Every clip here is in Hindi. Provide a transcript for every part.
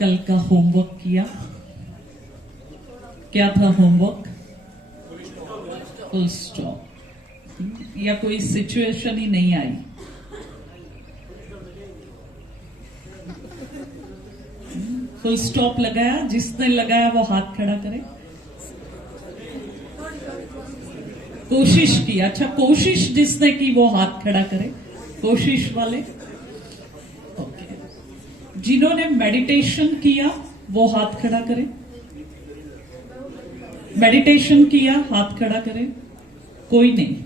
कल का होमवर्क किया? क्या था होमवर्क? Full stop. या कोई सिचुएशन ही नहीं आई? फुल स्टॉप लगाया? जिसने लगाया वो हाथ खड़ा करे। कोशिश की? अच्छा, कोशिश जिसने की वो हाथ खड़ा करे। कोशिश वाले ओके। जिन्होंने मेडिटेशन किया वो हाथ खड़ा करे। मेडिटेशन किया हाथ खड़ा करे। कोई नहीं।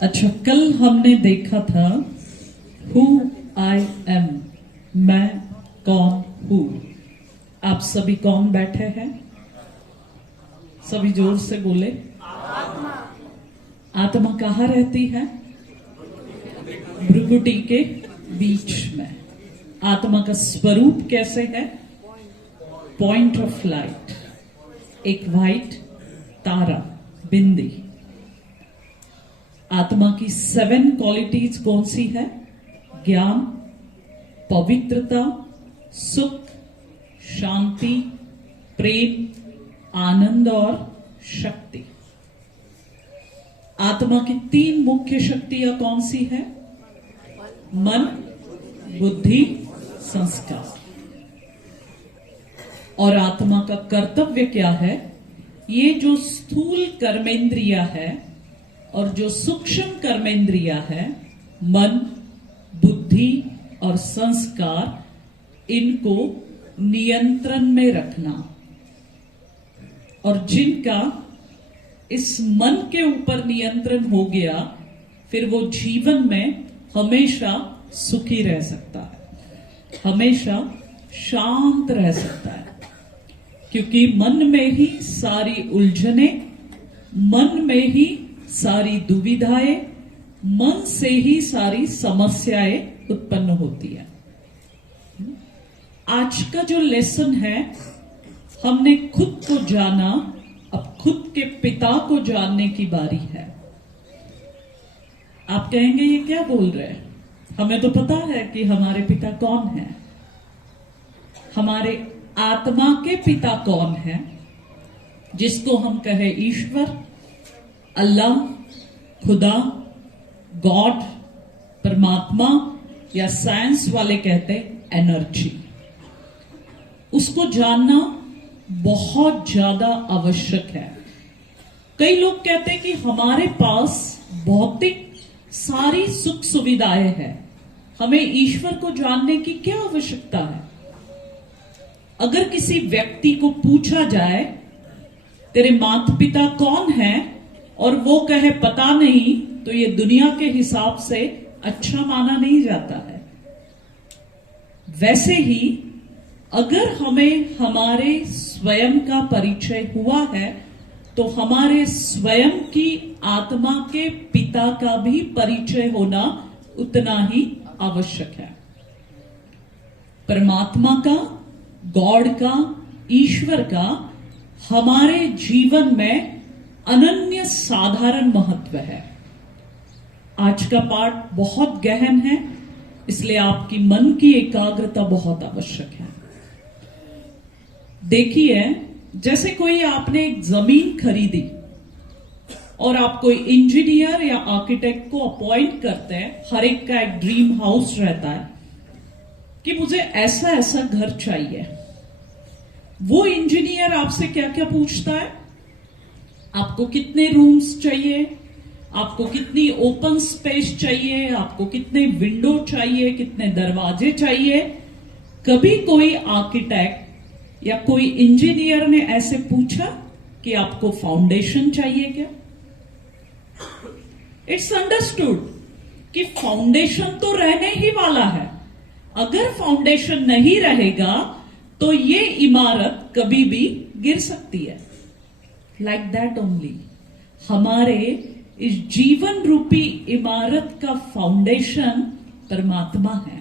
अच्छा, कल हमने देखा था हु आई एम, मैं कौन हूं। आप सभी कौन बैठे हैं? सभी जोर से बोले। आत्मा कहाँ रहती है? भ्रुकुटी के बीच में। आत्मा का स्वरूप कैसे है? पॉइंट ऑफ लाइट, एक वाइट तारा, बिंदी। आत्मा की 7 क्वालिटीज कौन सी है? ज्ञान, पवित्रता, सुख, शांति, प्रेम, आनंद और शक्ति। आत्मा की 3 मुख्य शक्तियां कौन सी है? मन, बुद्धि, संस्कार। और आत्मा का कर्तव्य क्या है? ये जो स्थूल कर्मेंद्रिया है और जो सूक्ष्म कर्मेंद्रिया है, मन, बुद्धि और संस्कार, इनको नियंत्रण में रखना। और जिनका इस मन के ऊपर नियंत्रण हो गया, फिर वो जीवन में हमेशा सुखी रह सकता है, हमेशा शांत रह सकता है। क्योंकि मन में ही सारी उलझने, मन में ही सारी दुविधाएं, मन से ही सारी समस्याएं उत्पन्न होती है। आज का जो लेसन है, हमने खुद को जाना, अब खुद के पिता को जानने की बारी है। आप कहेंगे ये क्या बोल रहे हैं? हमें तो पता है कि हमारे पिता कौन है। हमारे आत्मा के पिता कौन है? जिसको हम कहे ईश्वर, अल्लाह, खुदा, गॉड, परमात्मा, या साइंस वाले कहते एनर्जी। उसको जानना बहुत ज्यादा आवश्यक है। कई लोग कहते हैं कि हमारे पास भौतिक सारी सुख सुविधाएं हैं, हमें ईश्वर को जानने की क्या आवश्यकता है? अगर किसी व्यक्ति को पूछा जाए तेरे माता पिता कौन है, और वो कहे पता नहीं, तो ये दुनिया के हिसाब से अच्छा माना नहीं जाता है। वैसे ही अगर हमें हमारे स्वयं का परिचय हुआ है, तो हमारे स्वयं की आत्मा के पिता का भी परिचय होना उतना ही आवश्यक है। परमात्मा का, गॉड का, ईश्वर का हमारे जीवन में अनन्य साधारण महत्व है। आज का पाठ बहुत गहन है, इसलिए आपकी मन की एकाग्रता बहुत आवश्यक है। देखिए, जैसे कोई आपने एक जमीन खरीदी और आप कोई इंजीनियर या आर्किटेक्ट को अपॉइंट करते हैं, हर एक का एक ड्रीम हाउस रहता है कि मुझे ऐसा ऐसा घर चाहिए। वो इंजीनियर आपसे क्या क्या पूछता है? आपको कितने रूम्स चाहिए, आपको कितनी ओपन स्पेस चाहिए, आपको कितने विंडो चाहिए, कितने दरवाजे चाहिए। कभी कोई आर्किटेक्ट या कोई इंजीनियर ने ऐसे पूछा कि आपको फाउंडेशन चाहिए क्या? इट्स अंडरस्टूड कि फाउंडेशन तो रहने ही वाला है। अगर फाउंडेशन नहीं रहेगा तो ये इमारत कभी भी गिर सकती है। लाइक दैट ओनली हमारे इस जीवन रूपी इमारत का फाउंडेशन परमात्मा है।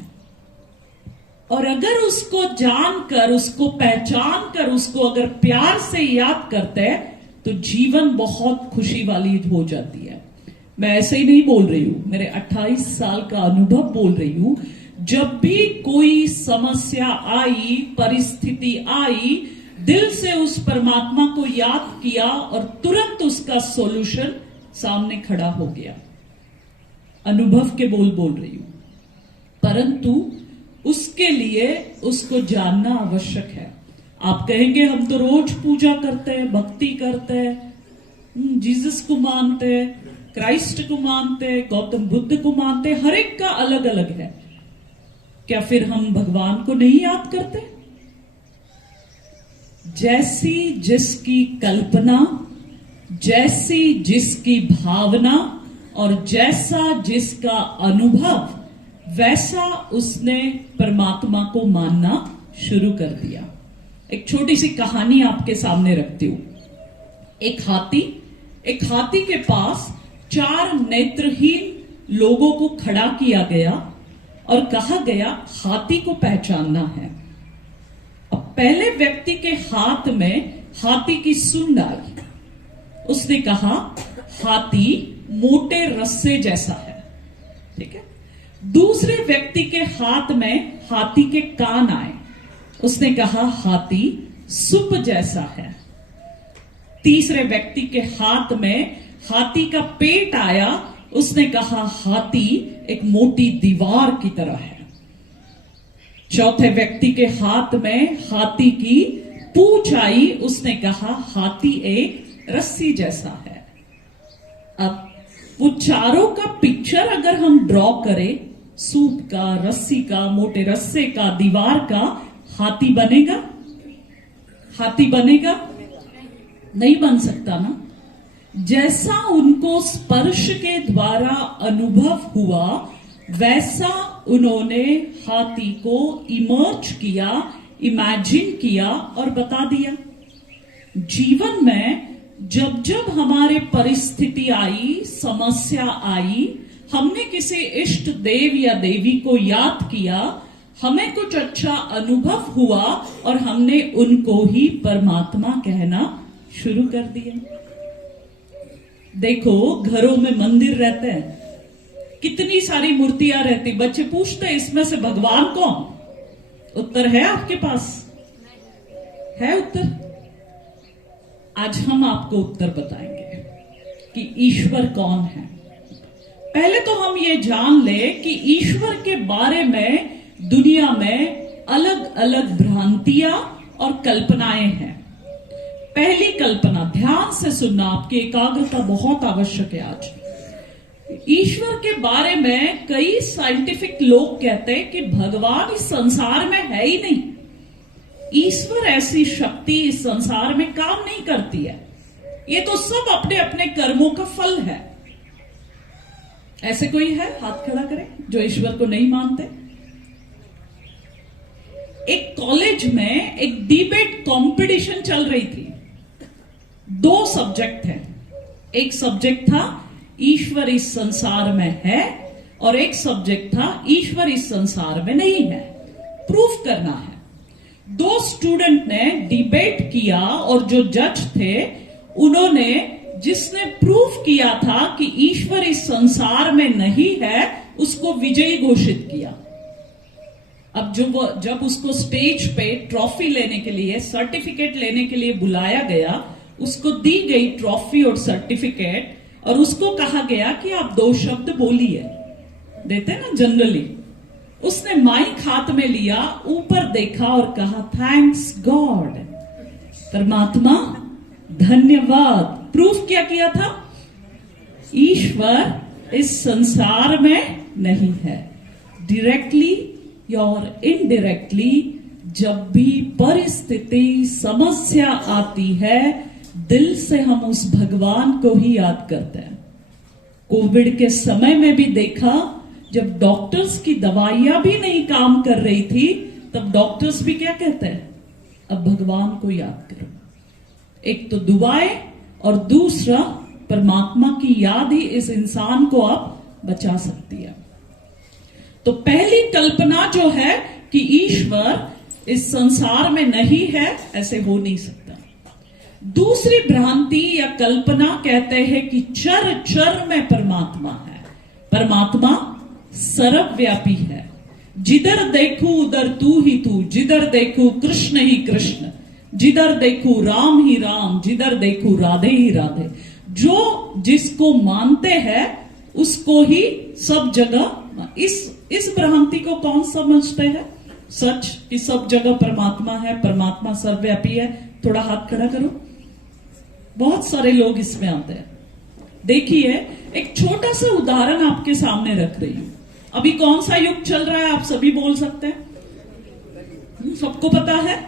और अगर उसको जानकर, उसको पहचान कर, उसको अगर प्यार से याद करते हैं, तो जीवन बहुत खुशी वाली हो जाती है। मैं ऐसे ही नहीं बोल रही हूं, मेरे 28 साल का अनुभव बोल रही हूं। जब भी कोई समस्या आई, परिस्थिति आई, दिल से उस परमात्मा को याद किया और तुरंत उसका सॉल्यूशन सामने खड़ा हो गया। अनुभव के बोल रही हूं, परंतु उसके लिए उसको जानना आवश्यक है। आप कहेंगे हम तो रोज पूजा करते हैं, भक्ति करते हैं, जीसस को मानते हैं, क्राइस्ट को मानते हैं, गौतम बुद्ध को मानते हैं, हर एक का अलग अलग है। क्या फिर हम भगवान को नहीं याद करते? जैसी जिसकी कल्पना, जैसी जिसकी भावना और जैसा जिसका अनुभव, वैसा उसने परमात्मा को मानना शुरू कर दिया। एक छोटी सी कहानी आपके सामने रखती हूं। एक हाथी के पास 4 नेत्रहीन लोगों को खड़ा किया गया और कहा गया हाथी को पहचानना है। अब पहले व्यक्ति के हाथ में हाथी की सूंड आई। उसने कहा हाथी मोटे रस्से जैसा है, ठीक है। दूसरे व्यक्ति के हाथ में हाथी के कान आए। उसने कहा हाथी सुप जैसा है। तीसरे व्यक्ति के हाथ में हाथी का पेट आया। उसने कहा हाथी एक मोटी दीवार की तरह है। चौथे व्यक्ति के हाथ में हाथी की पूंछ आई। उसने कहा हाथी एक रस्सी जैसा है। अब वो चारों का पिक्चर अगर हम ड्रॉ करें, सूप का, रस्सी का, मोटे रस्से का, दीवार का, हाथी बनेगा? हाथी बनेगा? नहीं बन सकता ना। जैसा उनको स्पर्श के द्वारा अनुभव हुआ, वैसा उन्होंने हाथी को इमर्ज किया, इमेजिन किया और बता दिया। जीवन में जब जब हमारे परिस्थिति आई, समस्या आई, हमने किसी इष्ट देव या देवी को याद किया, हमें कुछ अच्छा अनुभव हुआ और हमने उनको ही परमात्मा कहना शुरू कर दिया। देखो, घरों में मंदिर रहते हैं, कितनी सारी मूर्तियां रहती, बच्चे पूछते हैं इसमें से भगवान कौन? उत्तर है आपके पास? है उत्तर? आज हम आपको उत्तर बताएंगे कि ईश्वर कौन है। पहले तो हम ये जान ले कि ईश्वर के बारे में दुनिया में अलग अलग भ्रांतियां और कल्पनाएं हैं। पहली कल्पना, ध्यान से सुनना, आपकी एकाग्रता बहुत आवश्यक है आज। ईश्वर के बारे में कई साइंटिफिक लोग कहते हैं कि भगवान इस संसार में है ही नहीं। ईश्वर ऐसी शक्ति इस संसार में काम नहीं करती है। ये तो सब अपने अपने कर्मों का फल है। ऐसे कोई है? हाथ खड़ा करें जो ईश्वर को नहीं मानते। एक कॉलेज में एक डिबेट कंपटीशन चल रही थी। 2 सब्जेक्ट थे। एक सब्जेक्ट था ईश्वर इस संसार में है और एक सब्जेक्ट था ईश्वर इस संसार में नहीं है। प्रूफ करना है। 2 स्टूडेंट ने डिबेट किया और जो जज थे उन्होंने, जिसने प्रूफ किया था कि ईश्वर इस संसार में नहीं है, उसको विजयी घोषित किया। अब जब उसको स्टेज पे ट्रॉफी लेने के लिए, सर्टिफिकेट लेने के लिए बुलाया गया, उसको दी गई ट्रॉफी और सर्टिफिकेट और उसको कहा गया कि आप 2 शब्द बोलिए। देते ना जनरली। उसने माइक हाथ में लिया, ऊपर देखा और कहा थैंक्स गॉड, परमात्मा धन्यवाद। प्रूफ क्या किया था? ईश्वर इस संसार में नहीं है। डायरेक्टली और इनडायरेक्टली जब भी परिस्थिति, समस्या आती है, दिल से हम उस भगवान को ही याद करते हैं। कोविड के समय में भी देखा, जब डॉक्टर्स की दवाइयां भी नहीं काम कर रही थी, तब डॉक्टर्स भी क्या कहते हैं? अब भगवान को याद करो। एक तो दुआएं और दूसरा परमात्मा की याद ही इस इंसान को अब बचा सकती है। तो पहली कल्पना जो है कि ईश्वर इस संसार में नहीं है, ऐसे हो नहीं सकता। दूसरी भ्रांति या कल्पना कहते हैं कि चर चर में परमात्मा है। परमात्मा सर्वव्यापी है। जिधर देखूं उधर तू ही तू, जिधर देखूं कृष्ण ही कृष्ण, जिधर देखूं राम ही राम, जिधर देखूं राधे ही राधे। जो जिसको मानते हैं उसको ही सब जगह, इस भ्रांति को कौन समझते हैं सच कि सब जगह परमात्मा है, परमात्मा सर्वव्यापी है? थोड़ा हाथ खड़ा करो। बहुत सारे लोग इसमें आते हैं। देखिए, एक छोटा सा उदाहरण आपके सामने रख रही हूं। अभी कौन सा युग चल रहा है आप सभी बोल सकते हैं? सबको पता है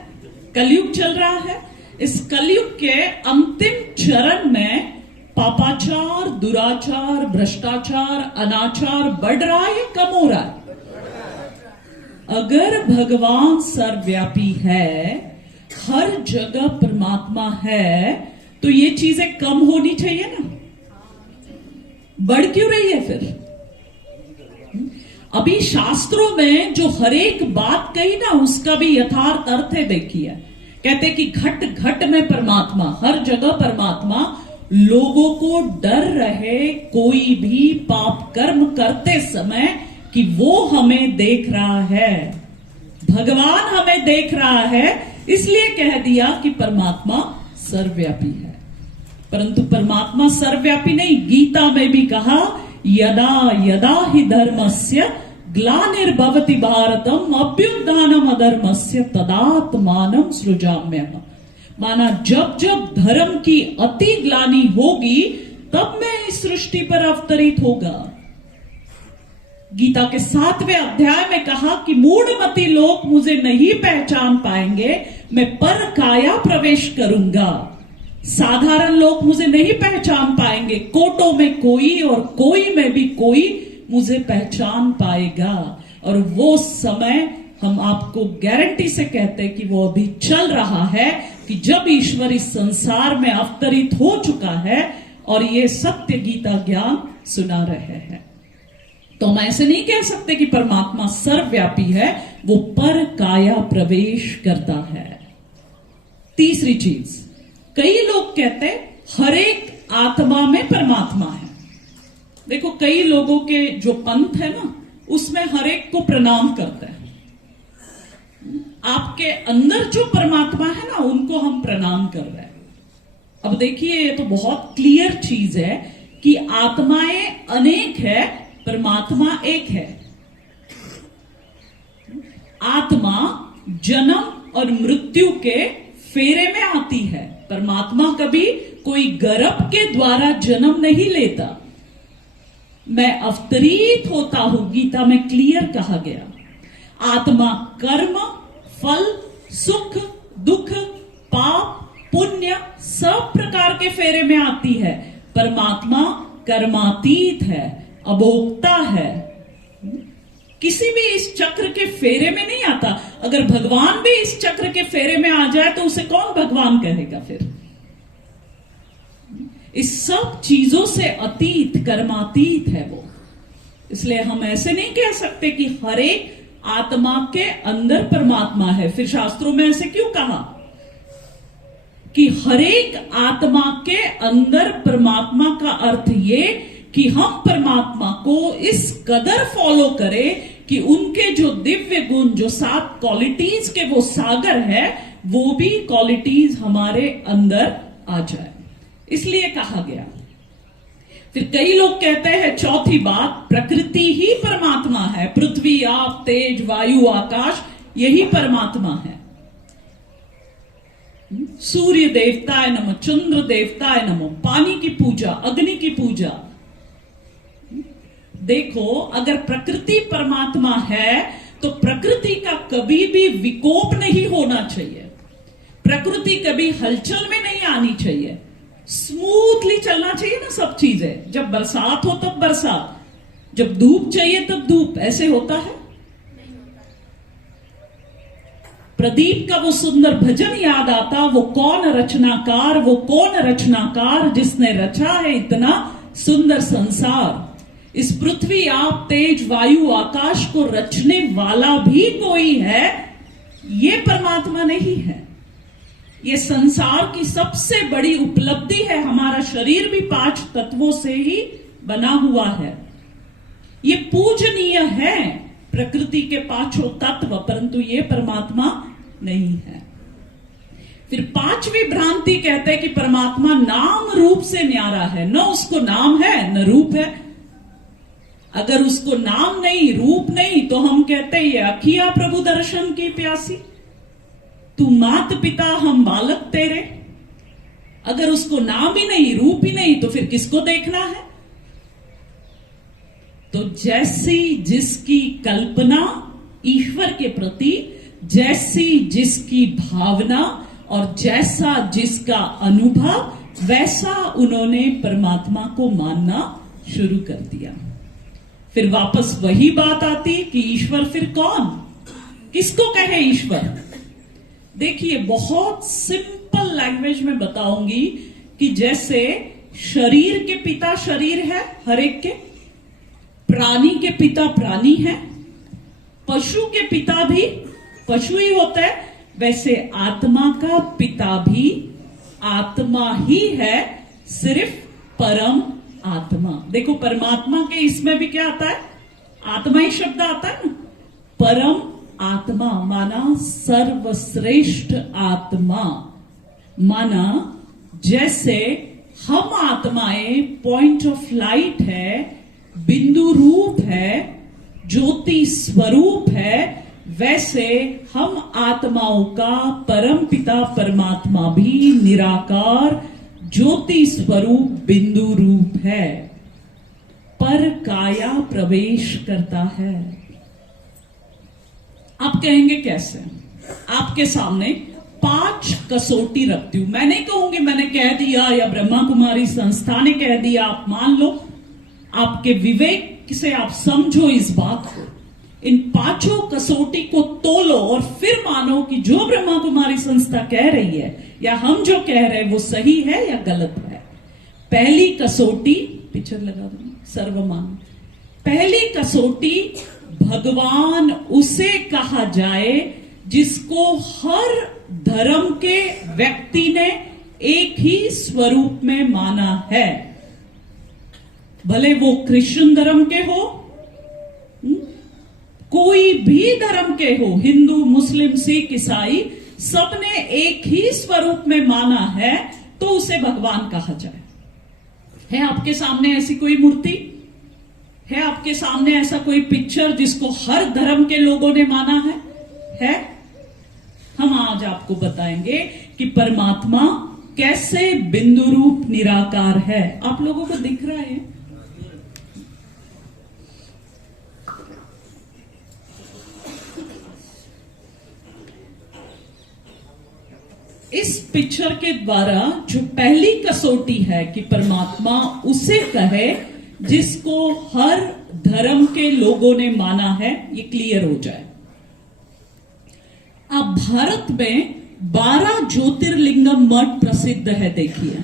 कलयुग चल रहा है। इस कलयुग के अंतिम चरण में पापाचार, दुराचार, भ्रष्टाचार, अनाचार बढ़ रहा है या कम हो रहा है? अगर भगवान सर्वव्यापी है, हर जगह परमात्मा है, तो ये चीजें कम होनी चाहिए ना? बढ़ क्यों रही है फिर? अभी शास्त्रों में जो हर एक बात कही ना, उसका भी यथार्थ अर्थ है। देखिए, कहते कि घट घट में परमात्मा, हर जगह परमात्मा। लोगों को डर रहे कोई भी पाप कर्म करते समय कि वो हमें देख रहा है, भगवान हमें देख रहा है, इसलिए कह दिया कि परमात्मा सर्वव्यापी है। परंतु परमात्मा सर्वव्यापी नहीं। गीता में भी कहा, यदा यदा हि धर्मस्य ग्लानिर्भवति भारतम अभ्युत्थानम् अधर्मस्य तदात्मानं सृजाम्यहम्। माना जब जब धर्म की अति ग्लानि होगी तब मैं इस सृष्टि पर अवतरित होगा। गीता के 7वें अध्याय में कहा कि मूढ़मति लोग मुझे नहीं पहचान पाएंगे, मैं पर काया प्रवेश करूंगा। साधारण लोग मुझे नहीं पहचान पाएंगे, कोटों में कोई और कोई में भी कोई मुझे पहचान पाएगा। और वो समय हम आपको गारंटी से कहते हैं कि वो अभी चल रहा है, कि जब ईश्वर इस संसार में अवतरित हो चुका है और ये सत्य गीता ज्ञान सुना रहे हैं। तो हम ऐसे नहीं कह सकते कि परमात्मा सर्वव्यापी है, वो पर काया प्रवेश करता है। तीसरी चीज, कई लोग कहते हर एक आत्मा में परमात्मा है। देखो, कई लोगों के जो पंथ है ना, उसमें हर एक को प्रणाम करते हैं। आपके अंदर जो परमात्मा है ना, उनको हम प्रणाम कर रहे हैं। अब देखिए, ये तो बहुत क्लियर चीज है कि आत्माएं अनेक है, परमात्मा एक है। आत्मा जन्म और मृत्यु के फेरे में आती है। परमात्मा कभी कोई गर्भ के द्वारा जन्म नहीं लेता। मैं अवतरित होता हूं, गीता में क्लियर कहा गया। आत्मा कर्म, फल, सुख, दुख, पाप, पुण्य सब प्रकार के फेरे में आती है। परमात्मा कर्मातीत है, अभोक्ता है, किसी भी इस चक्र के फेरे में नहीं आता। अगर भगवान भी इस चक्र के फेरे में आ जाए तो उसे कौन भगवान कहेगा फिर? इस सब चीजों से अतीत, कर्मातीत है वो। इसलिए हम ऐसे नहीं कह सकते कि हर एक आत्मा के अंदर परमात्मा है। फिर शास्त्रों में ऐसे क्यों कहा कि हर एक आत्मा के अंदर परमात्मा? का अर्थ ये कि हम परमात्मा को इस कदर फॉलो करें कि उनके जो दिव्य गुण, जो 7 क्वालिटीज के वो सागर है, वो भी क्वालिटीज हमारे अंदर आ जाए, इसलिए कहा गया। फिर कई लोग कहते हैं चौथी बात, प्रकृति ही परमात्मा है। पृथ्वी, आप, तेज, वायु, आकाश, यही परमात्मा है। सूर्य देवताय नमः, चंद्र देवताय नमः, पानी की पूजा, अग्नि की पूजा। देखो, अगर प्रकृति परमात्मा है तो प्रकृति का कभी भी विकोप नहीं होना चाहिए। प्रकृति कभी हलचल में नहीं आनी चाहिए। स्मूथली चलना चाहिए ना सब चीजें। जब बरसात हो तब बरसात, जब धूप चाहिए तब धूप। ऐसे होता है? प्रदीप का वो सुंदर भजन याद आता, वो कौन रचनाकार, वो कौन रचनाकार जिसने रचा है इतना सुंदर संसार। इस पृथ्वी, आप, तेज, वायु, आकाश को रचने वाला भी कोई है, ये परमात्मा नहीं है। ये संसार की सबसे बड़ी उपलब्धि है। हमारा शरीर भी 5 तत्वों से ही बना हुआ है। ये पूजनीय है प्रकृति के 5 तत्व, परंतु ये परमात्मा नहीं है। फिर 5वीं भ्रांति कहते हैं कि परमात्मा नाम रूप से न्यारा है। न उसको नाम है न रूप है। अगर उसको नाम नहीं रूप नहीं तो हम कहते हैं ये अखिया प्रभु दर्शन की प्यासी, तू मात पिता हम बालक तेरे। अगर उसको नाम ही नहीं रूप ही नहीं तो फिर किसको देखना है? तो जैसी जिसकी कल्पना ईश्वर के प्रति, जैसी जिसकी भावना और जैसा जिसका अनुभव, वैसा उन्होंने परमात्मा को मानना शुरू कर दिया। फिर वापस वही बात आती कि ईश्वर फिर कौन, किसको कहे ईश्वर? देखिए, बहुत सिंपल लैंग्वेज में बताऊंगी कि जैसे शरीर के पिता शरीर है हर एक के, प्राणी के पिता प्राणी है, पशु के पिता भी पशु ही होता है, वैसे आत्मा का पिता भी आत्मा ही है, सिर्फ परम आत्मा। देखो, परमात्मा के इसमें भी क्या आता है? आत्मा ही शब्द आता है ना। परम आत्मा माना सर्वश्रेष्ठ आत्मा, माना जैसे हम आत्माएं पॉइंट ऑफ लाइट है, बिंदु रूप है, ज्योति स्वरूप है, वैसे हम आत्माओं का परम पिता परमात्मा भी निराकार ज्योति स्वरूप बिंदु रूप है, पर काया प्रवेश करता है। आप कहेंगे कैसे? आपके सामने 5 कसौटी रखती हूं। मैं नहीं कहूंगी मैंने कह दिया या ब्रह्मा कुमारी संस्था ने कह दिया, आप मान लो, आपके विवेक से आप समझो इस बात को। इन 5 कसौटी को तोलो और फिर मानो कि जो ब्रह्मा कुमारी संस्था कह रही है या हम जो कह रहे हैं वो सही है या गलत है। पहली कसौटी, पिक्चर लगा दो, सर्वमान। पहली कसौटी, भगवान उसे कहा जाए जिसको हर धर्म के व्यक्ति ने एक ही स्वरूप में माना है, भले वो क्रिश्चियन धर्म के हो, कोई भी धर्म के हो, हिंदू मुस्लिम सिख ईसाई, सबने एक ही स्वरूप में माना है, तो उसे भगवान कहा जाए। है आपके सामने ऐसी कोई मूर्ति? है आपके सामने ऐसा कोई पिक्चर जिसको हर धर्म के लोगों ने माना है? हम आज आपको बताएंगे कि परमात्मा कैसे बिंदु रूप निराकार है। आप लोगों को दिख रहा है? इस पिक्चर के द्वारा जो पहली कसौटी है कि परमात्मा उसे कहे जिसको हर धर्म के लोगों ने माना है, ये क्लियर हो जाए। अब भारत में 12 ज्योतिर्लिंगम मठ प्रसिद्ध है, देखिए,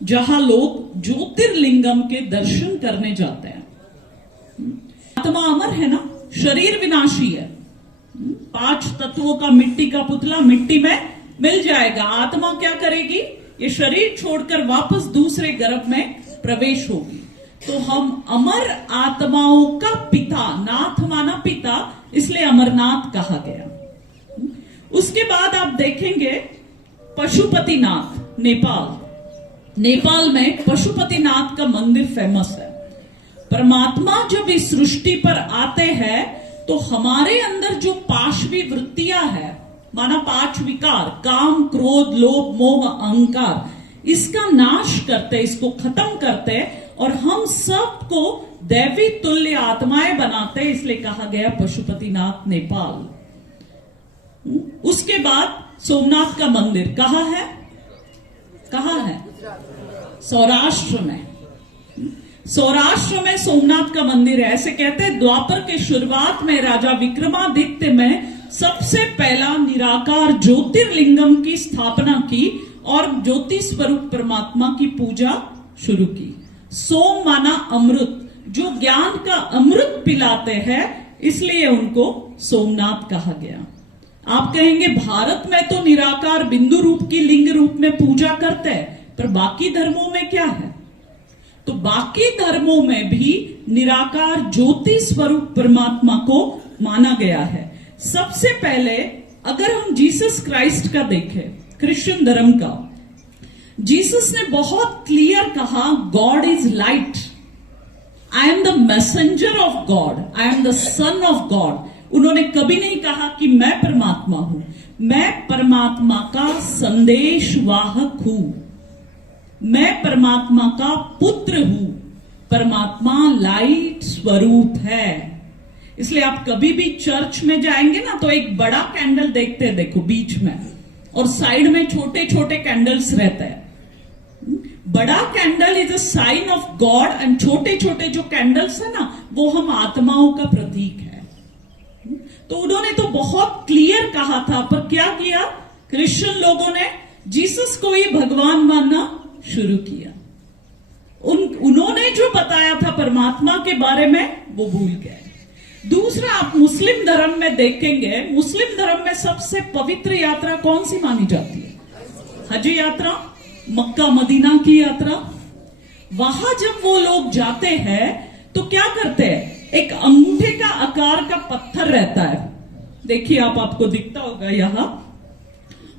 जहां लोग ज्योतिर्लिंगम के दर्शन करने जाते हैं। आत्मा अमर है ना, शरीर विनाशी है। 5 तत्वों का मिट्टी का पुतला मिट्टी में मिल जाएगा। आत्मा क्या करेगी? ये शरीर छोड़कर वापस दूसरे गर्भ में प्रवेश होगी। तो हम अमर आत्माओं का पिता, नाथ माना पिता, इसलिए अमरनाथ कहा गया। उसके बाद आप देखेंगे पशुपतिनाथ, नेपाल में पशुपतिनाथ का मंदिर फेमस है। परमात्मा जब इस सृष्टि पर आते हैं तो हमारे अंदर जो पाशवी वृत्तियां है, माना 5 विकार, काम क्रोध लोभ मोह अहंकार, इसका नाश करते, इसको खत्म करते और हम सबको दैवी तुल्य आत्माएं बनाते, इसलिए कहा गया पशुपतिनाथ नेपाल। उसके बाद सोमनाथ का मंदिर कहाँ है? सौराष्ट्र में। सौराष्ट्र में सोमनाथ का मंदिर है। ऐसे कहते हैं द्वापर के शुरुआत में राजा विक्रमादित्य में सबसे पहला निराकार ज्योतिर्लिंगम की स्थापना की और ज्योति स्वरूप परमात्मा की पूजा शुरू की। सोम माना अमृत, जो ज्ञान का अमृत पिलाते हैं, इसलिए उनको सोमनाथ कहा गया। आप कहेंगे भारत में तो निराकार बिंदु रूप की लिंग रूप में पूजा करते हैं, पर बाकी धर्मों में क्या है? तो बाकी धर्मों में भी निराकार ज्योति स्वरूप परमात्मा को माना गया है। सबसे पहले अगर हम जीसस क्राइस्ट का देखें, क्रिश्चियन धर्म का, जीसस ने बहुत क्लियर कहा, God is light, I am the messenger of God, I am the son of God. उन्होंने कभी नहीं कहा कि मैं परमात्मा हूं, मैं परमात्मा का संदेशवाहक हूं, मैं परमात्मा का पुत्र हूं। परमात्मा लाइट स्वरूप है। इसलिए आप कभी भी चर्च में जाएंगे ना तो एक बड़ा कैंडल देखते हैं, देखो बीच में, और साइड में छोटे छोटे कैंडल्स रहते हैं। बड़ा candle is a sign of god and छोटे छोटे जो कैंडल्स है ना वो हम आत्माओं का प्रतीक है। तो उन्होंने तो बहुत क्लियर कहा था, पर क्या किया क्रिश्चियन लोगों ने? जीसस को ही भगवान मानना शुरू किया। उन्होंने जो बताया था परमात्मा के बारे में वो भूल गए। दूसरा, आप मुस्लिम धर्म में देखेंगे, मुस्लिम धर्म में सबसे पवित्र यात्रा कौन सी मानी जाती है? हज यात्रा, मक्का मदीना की यात्रा। वहां जब वो लोग जाते हैं तो क्या करते हैं? एक अंगूठे का आकार का पत्थर रहता है, देखिए आपको दिखता होगा यहां,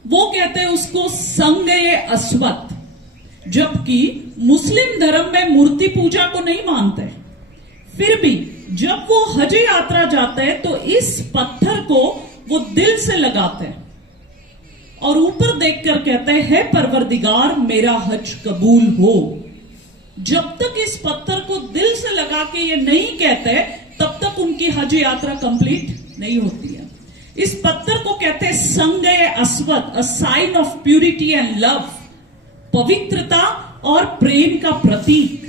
वो कहते हैं उसको संगये अस्वत। जबकि मुस्लिम धर्म में मूर्ति पूजा को नहीं मानते, फिर भी जब वो हज यात्रा जाते हैं तो इस पत्थर को वो दिल से लगाते हैं और ऊपर देखकर कहते हैं, हे परवरदिगार मेरा हज कबूल हो। जब तक इस पत्थर को दिल से लगा के ये नहीं कहते तब तक उनकी हज यात्रा कंप्लीट नहीं होती है। इस पत्थर को कहते हैं संगये अस्वत, a sign of purity and love, पवित्रता और प्रेम का प्रतीक।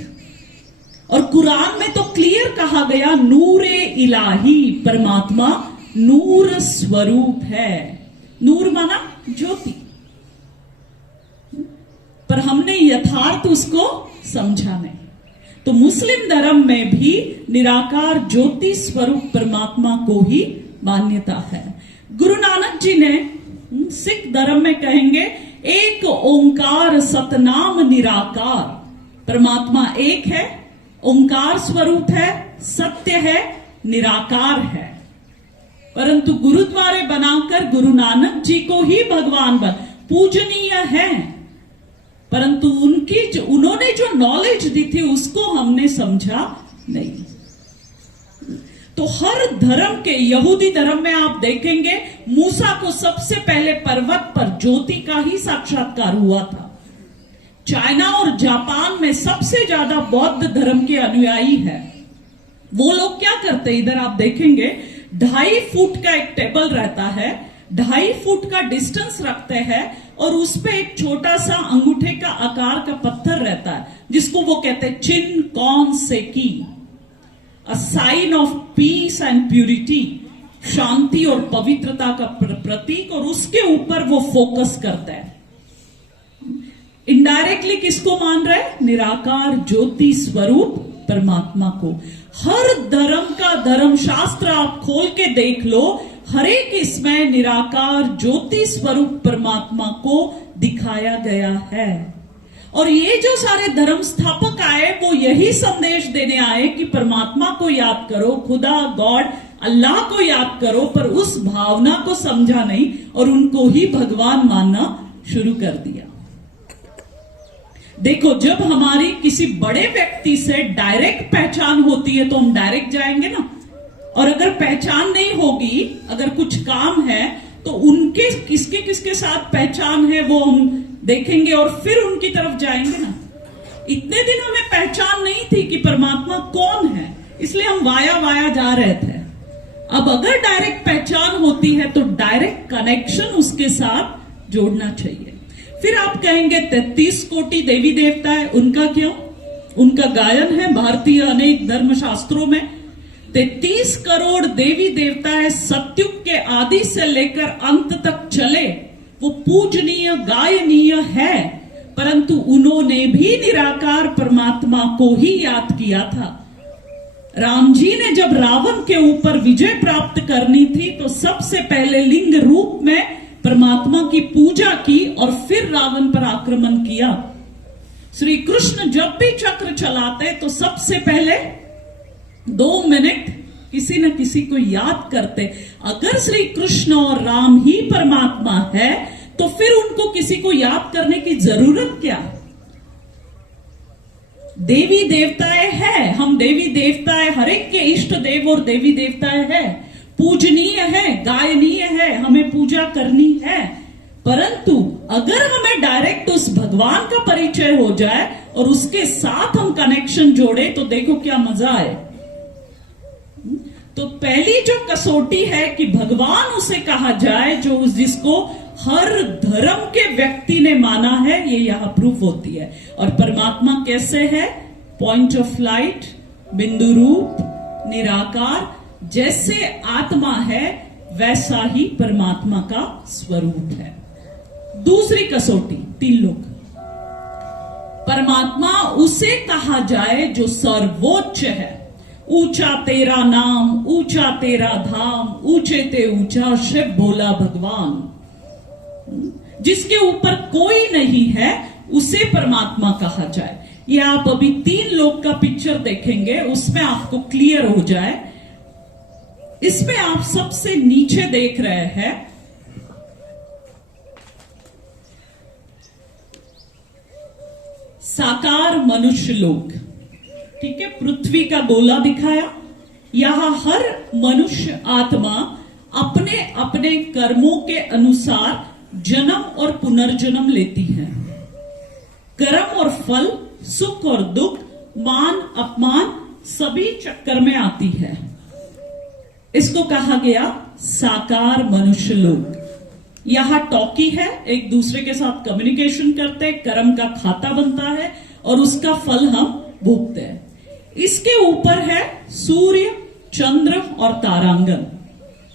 और कुरान में तो क्लियर कहा गया, नूरे इलाही, परमात्मा नूर स्वरूप है। नूर माना ज्योति, पर हमने यथार्थ उसको समझा नहीं। तो मुस्लिम धर्म में भी निराकार ज्योति स्वरूप परमात्मा को ही मान्यता है। गुरु नानक जी ने सिख धर्म में कहेंगे, एक ओंकार सतनाम निराकार, परमात्मा एक है, ओंकार स्वरूप है, सत्य है, निराकार है। परंतु गुरुद्वारे बनाकर गुरु नानक जी को ही भगवान पूजनीय है, परंतु उन्होंने जो नॉलेज दी थी उसको हमने समझा नहीं। तो हर धर्म के, यहूदी धर्म में आप देखेंगे मूसा को सबसे पहले पर्वत पर ज्योति का ही साक्षात्कार हुआ था। चाइना और जापान में सबसे ज्यादा बौद्ध धर्म के अनुयायी है। वो लोग क्या करते हैं, इधर आप देखेंगे 2.5 फुट का एक टेबल रहता है, 2.5 फुट का डिस्टेंस रखते हैं और उस पे एक छोटा सा अंगूठे का आकार का पत्थर रहता है जिसको वो कहते हैं चिन कौन से की, a sign of peace and purity, शांति और पवित्रता का प्रतीक, और उसके ऊपर वो फोकस करता है। इनडायरेक्टली किसको मान रहे हैं? निराकार ज्योति स्वरूप परमात्मा को। हर धर्म का धर्म शास्त्र आप खोल के देख लो, हर एक इसमें निराकार ज्योति स्वरूप परमात्मा को दिखाया गया है। और ये जो सारे धर्म स्थापक आए वो यही संदेश देने आए कि परमात्मा को याद करो, खुदा गॉड अल्लाह को याद करो, पर उस भावना को समझा नहीं और उनको ही भगवान मानना शुरू कर दिया। देखो, जब हमारी किसी बड़े व्यक्ति से डायरेक्ट पहचान होती है तो हम डायरेक्ट जाएंगे ना, और अगर पहचान नहीं होगी, अगर कुछ काम है तो उनके किसके किसके साथ पहचान है वो हम देखेंगे और फिर उनकी तरफ जाएंगे ना। इतने दिन हमें पहचान नहीं थी कि परमात्मा कौन है, इसलिए हम वाया वाया जा रहे थे। अब अगर डायरेक्ट पहचान होती है तो डायरेक्ट कनेक्शन उसके साथ जोड़ना चाहिए। फिर आप कहेंगे 33 कोटि देवी देवता है, उनका क्यों? उनका गायन है भारतीय अनेक धर्म शास्त्रों में। 33 करोड़ देवी देवता है, सतयुग के आदि से लेकर अंत तक चले, वो पूजनीय गायनीय है, परंतु उन्होंने भी निराकार परमात्मा को ही याद किया था। राम जी ने जब रावण के ऊपर विजय प्राप्त करनी थी तो सबसे पहले लिंग रूप में परमात्मा की पूजा की और फिर रावण पर आक्रमण किया। श्री कृष्ण जब भी चक्र चलाते तो सबसे पहले 2 मिनट किसी न किसी को याद करते। अगर श्री कृष्ण और राम ही परमात्मा है तो फिर उनको किसी को याद करने की जरूरत क्या है? देवी देवताएं हैं, हम देवी देवताएं, हर एक के इष्ट देव और देवी देवताएं हैं, पूजनीय है, गायनीय है, हमें पूजा करनी है। परंतु अगर हमें डायरेक्ट उस भगवान का परिचय हो जाए और उसके साथ हम कनेक्शन जोड़े तो देखो क्या मजा आए। तो पहली जो कसौटी है कि भगवान उसे कहा जाए जो जिसको हर धर्म के व्यक्ति ने माना है, ये यहां प्रूफ होती है। और परमात्मा कैसे है? पॉइंट ऑफ लाइट, बिंदु रूप, निराकार। जैसे आत्मा है वैसा ही परमात्मा का स्वरूप है। दूसरी कसौटी, 3 लोग, परमात्मा उसे कहा जाए जो सर्वोच्च है। ऊंचा तेरा नाम, ऊंचा तेरा धाम, ऊंचे ते ऊंचा शिव भोला भगवान। जिसके ऊपर कोई नहीं है उसे परमात्मा कहा जाए। ये आप अभी 3 लोग का पिक्चर देखेंगे, उसमें आपको क्लियर हो जाए। इसमें आप सबसे नीचे देख रहे हैं साकार मनुष्य लोग, ठीक है, पृथ्वी का गोला दिखाया। यहां हर मनुष्य आत्मा अपने अपने कर्मों के अनुसार जन्म और पुनर्जन्म लेती है। कर्म और फल, सुख और दुख, मान अपमान सभी चक्कर में आती है। इसको कहा गया साकार मनुष्य लोग। यहां टॉकी है, एक दूसरे के साथ कम्युनिकेशन करते हैं, कर्म का खाता बनता है और उसका फल हम भोगते हैं। इसके ऊपर है सूर्य, चंद्र और तारांगन।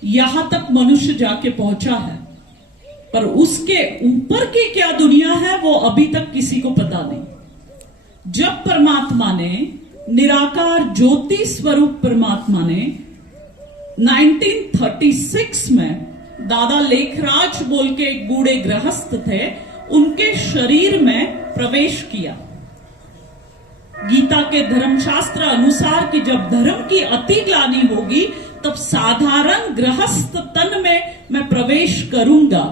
यहां तक मनुष्य जाके पहुंचा है, पर उसके ऊपर की क्या दुनिया है वो अभी तक किसी को पता नहीं। जब परमात्मा ने, निराकार ज्योति स्वरूप परमात्मा ने 1936 में, दादा लेखराज बोल के एक बूढ़े गृहस्थ थे, उनके शरीर में प्रवेश किया। गीता के धर्मशास्त्र अनुसार कि जब धर्म की अति ग्लानि होगी तब साधारण गृहस्थ तन में मैं प्रवेश करूंगा।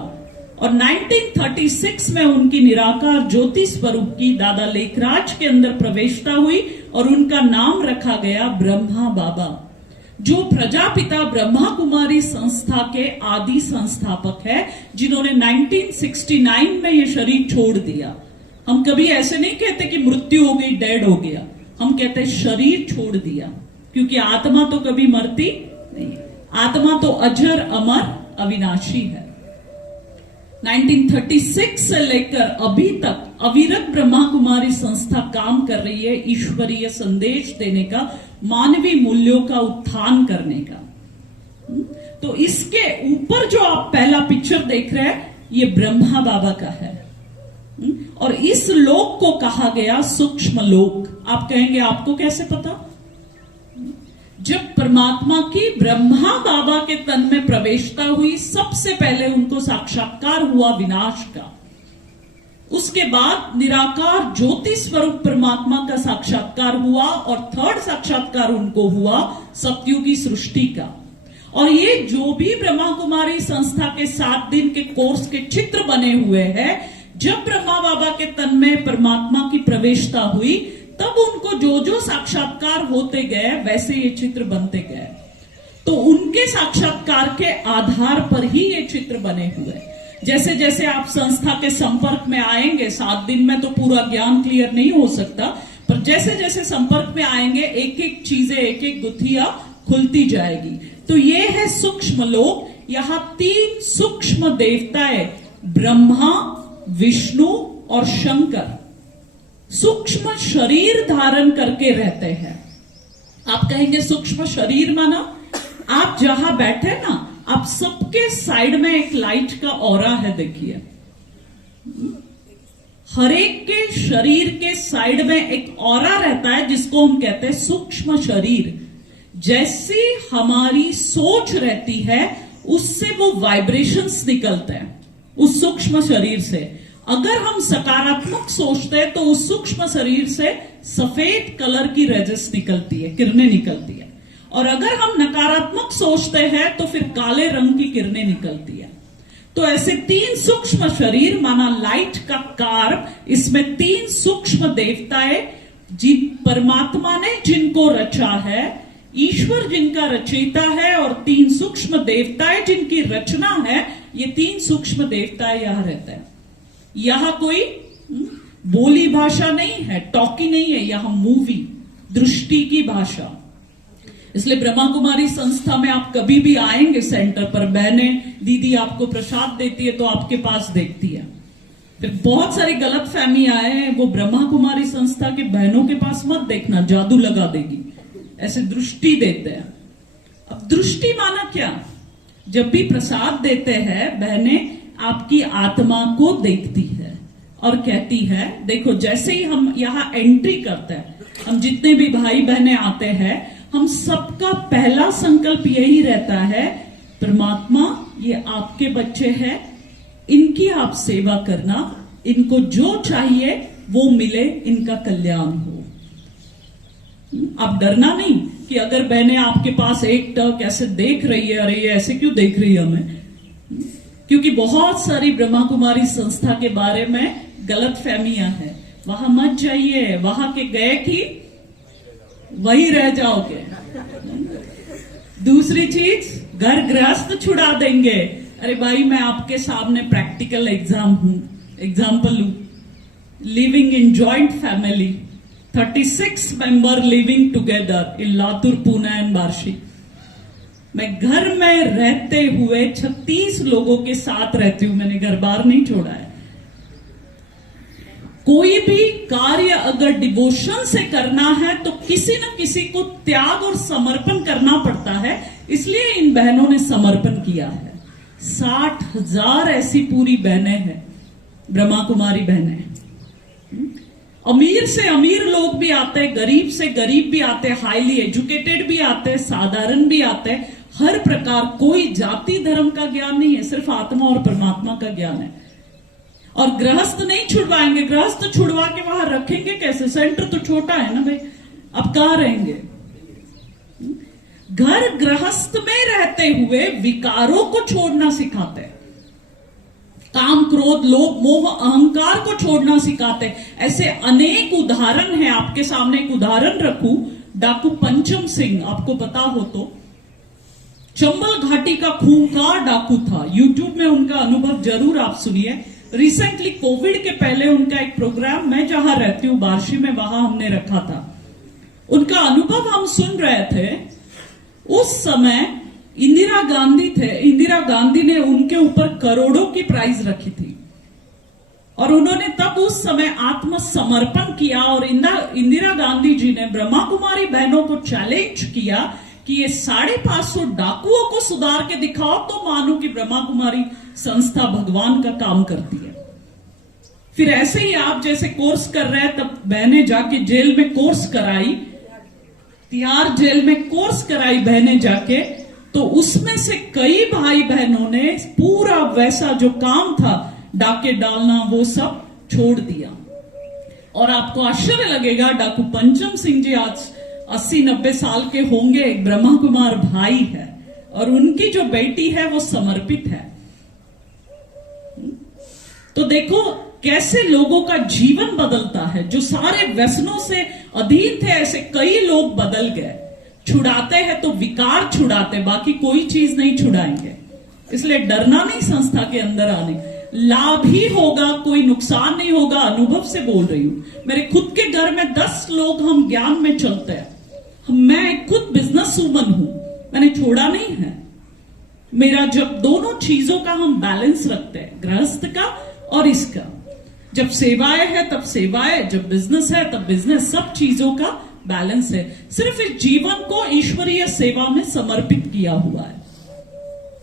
और 1936 में उनकी निराकार ज्योति स्वरूप की दादा लेखराज के अंदर प्रवेशता हुई और उनका नाम रखा गया ब्रह्मा बाबा, जो प्रजापिता ब्रह्मा कुमारी संस्था के आदि संस्थापक है, जिन्होंने 1969 में ये शरीर छोड़ दिया। हम कभी ऐसे नहीं कहते कि मृत्यु हो गई, डेड हो गया, हम कहते शरीर छोड़ दिया, क्योंकि आत्मा तो कभी मरती नहीं, आत्मा तो अजर अमर अविनाशी है। 1936 से लेकर अभी तक अविरत ब्रह्मा कुमारी संस्था काम कर रही है ईश्वरीय संदेश देने का, मानवीय मूल्यों का उत्थान करने का। तो इसके ऊपर जो आप पहला पिक्चर देख रहे हैं ये ब्रह्मा बाबा का है। और इस लोक को कहा गया सूक्ष्म लोक। आप कहेंगे आपको कैसे पता? जब परमात्मा की ब्रह्मा बाबा के तन में प्रवेशता हुई, सबसे पहले उनको साक्षात्कार हुआ विनाश का। उसके बाद निराकार ज्योति स्वरूप परमात्मा का साक्षात्कार हुआ और 3rd साक्षात्कार उनको हुआ सत्युग की सृष्टि का। और ये जो भी ब्रह्मा कुमारी संस्था के 7 दिन के कोर्स के चित्र बने हुए हैं, जब ब्रह्मा बाबा के तन में परमात्मा की प्रवेशता हुई तब उनको जो जो साक्षात्कार होते गए वैसे ये चित्र बनते गए। तो उनके साक्षात्कार के आधार पर ही ये चित्र बने हुए। जैसे जैसे आप संस्था के संपर्क में आएंगे, 7 दिन में तो पूरा ज्ञान क्लियर नहीं हो सकता, पर जैसे जैसे संपर्क में आएंगे एक एक चीजें, एक एक गुत्थियां खुलती जाएगी। तो ये है सूक्ष्म लोक। यहां 3 सूक्ष्म देवताएं, ब्रह्मा, विष्णु और शंकर, सूक्ष्म शरीर धारण करके रहते हैं। आप कहेंगे सूक्ष्म शरीर माना? आप जहां बैठे ना, आप सबके साइड में एक लाइट का ऑरा है, देखिए। हर एक के शरीर के साइड में एक ऑरा रहता है जिसको हम कहते हैं सूक्ष्म शरीर। जैसी हमारी सोच रहती है उससे वो वाइब्रेशंस निकलते हैं उस सूक्ष्म शरीर से। अगर हम सकारात्मक सोचते हैं तो उस सूक्ष्म शरीर से सफेद कलर की रेजेस निकलती है, किरणें निकलती है। और अगर हम नकारात्मक सोचते हैं तो फिर काले रंग की किरणें निकलती है। तो ऐसे 3 सूक्ष्म शरीर माना लाइट का कार, इसमें 3 सूक्ष्म देवताएं जिन परमात्मा ने जिनको रचा है, ईश्वर जिनका रचयिता है, और 3 सूक्ष्म देवताएं जिनकी रचना है, ये 3 सूक्ष्म देवताएं यहां रहते हैं। यहां कोई बोली भाषा नहीं है, टॉकी नहीं है, यहां मूवी दृष्टि की भाषा। इसलिए ब्रह्मा कुमारी संस्था में आप कभी भी आएंगे सेंटर पर, बहनें दीदी आपको प्रसाद देती है तो आपके पास देखती है। फिर बहुत सारी गलत फहमी आए हैं, वो ब्रह्मा कुमारी संस्था के बहनों के पास मत देखना, जादू लगा देगी, ऐसे दृष्टि देते हैं। अब दृष्टि माना क्या? जब भी प्रसाद देते हैं बहनें आपकी आत्मा को देखती है और कहती है, देखो जैसे ही हम यहां एंट्री करते हैं, हम जितने भी भाई बहनें आते हैं, हम सबका पहला संकल्प यही रहता है, परमात्मा ये आपके बच्चे हैं, इनकी आप सेवा करना, इनको जो चाहिए वो मिले, इनका कल्याण हो। आप डरना नहीं कि अगर बहनें आपके पास एक टक ऐसे देख रही है, अरे ये ऐसे क्यों देख रही है हमें, क्योंकि बहुत सारी ब्रह्मा कुमारी संस्था के बारे में गलत फहमियां हैं। वहां मत जाइए, वहां के गए कि वही रह जाओगे। दूसरी चीज, घर गृहस्थ छुड़ा देंगे। अरे भाई मैं आपके सामने प्रैक्टिकल एग्जाम्पल लू, living in joint family, 36 member living together in Latur, Pune and Barshi. मैं घर में रहते हुए 36 लोगों के साथ रहती हूं, मैंने घर बार नहीं छोड़ा है। कोई भी कार्य अगर डिवोशन से करना है तो किसी न किसी को त्याग और समर्पण करना पड़ता है, इसलिए इन बहनों ने समर्पण किया है। 60,000 ऐसी पूरी बहनें हैं, ब्रह्मा कुमारी बहनें। अमीर से अमीर लोग भी आते हैं, गरीब से गरीब भी आते हैं, हाईली एजुकेटेड भी आते हैं, साधारण भी आते हैं, हर प्रकार। कोई जाति धर्म का ज्ञान नहीं है, सिर्फ आत्मा और परमात्मा का ज्ञान है। और गृहस्थ नहीं छुड़वाएंगे, गृहस्थ छुड़वा के वहां रखेंगे कैसे? सेंटर तो छोटा है ना भाई, अब कहां रहेंगे? घर गृहस्थ में रहते हुए विकारों को छोड़ना सिखाते हैं, काम क्रोध लोभ मोह अहंकार को छोड़ना सिखाते हैं। ऐसे अनेक उदाहरण हैं, आपके सामने एक उदाहरण रखूं। डाकू पंचम सिंह, आपको पता हो तो, चंबल घाटी का खूंखार डाकू था। यूट्यूब में उनका अनुभव जरूर आप सुनिए। रिसेंटली कोविड के पहले उनका एक प्रोग्राम, मैं जहां रहती हूं बार्शी में, वहां हमने रखा था। उनका अनुभव हम सुन रहे थे। उस समय इंदिरा गांधी थे, इंदिरा गांधी ने उनके ऊपर करोड़ों की प्राइज रखी थी, और उन्होंने तब उस समय आत्मसमर्पण किया। और इंदिरा गांधी जी ने ब्रह्मा कुमारी बहनों को चैलेंज किया कि ये 550 डाकुओं को सुधार के दिखाओ तो मानो कि ब्रह्मा कुमारी संस्था भगवान का काम करती है। फिर ऐसे ही आप जैसे कोर्स कर रहे हैं, तब बहनें जाके जेल में कोर्स कराई, तिहाड़ जेल में कोर्स कराई बहनें जाके, तो उसमें से कई भाई बहनों ने पूरा वैसा जो काम था, डाके डालना, वो सब छोड़ दिया। और आपको आश्चर्य लगेगा, डाकू पंचम सिंह जी आज 80-90 साल के होंगे, एक ब्रह्मा कुमार भाई है, और उनकी जो बेटी है वो समर्पित है। तो देखो कैसे लोगों का जीवन बदलता है। जो सारे व्यसनों से अधीन थे, ऐसे कई लोग बदल गए। छुड़ाते हैं तो विकार छुड़ाते, बाकी कोई चीज नहीं छुड़ाएंगे। इसलिए डरना नहीं संस्था के अंदर आने, लाभ ही होगा, कोई नुकसान नहीं होगा। अनुभव से बोल रही हूं। मेरे खुद के घर में 10 लोग हम ज्ञान में चलते हैं। मैं खुद बिजनेस वूमन हूं, मैंने छोड़ा नहीं है। मेरा जब दोनों चीजों का हम बैलेंस रखते हैं, गृहस्थ का और इसका, जब सेवाएं है तब सेवाएं, जब बिजनेस है तब बिजनेस, सब चीजों का बैलेंस है। सिर्फ इस जीवन को ईश्वरीय सेवा में समर्पित किया हुआ है।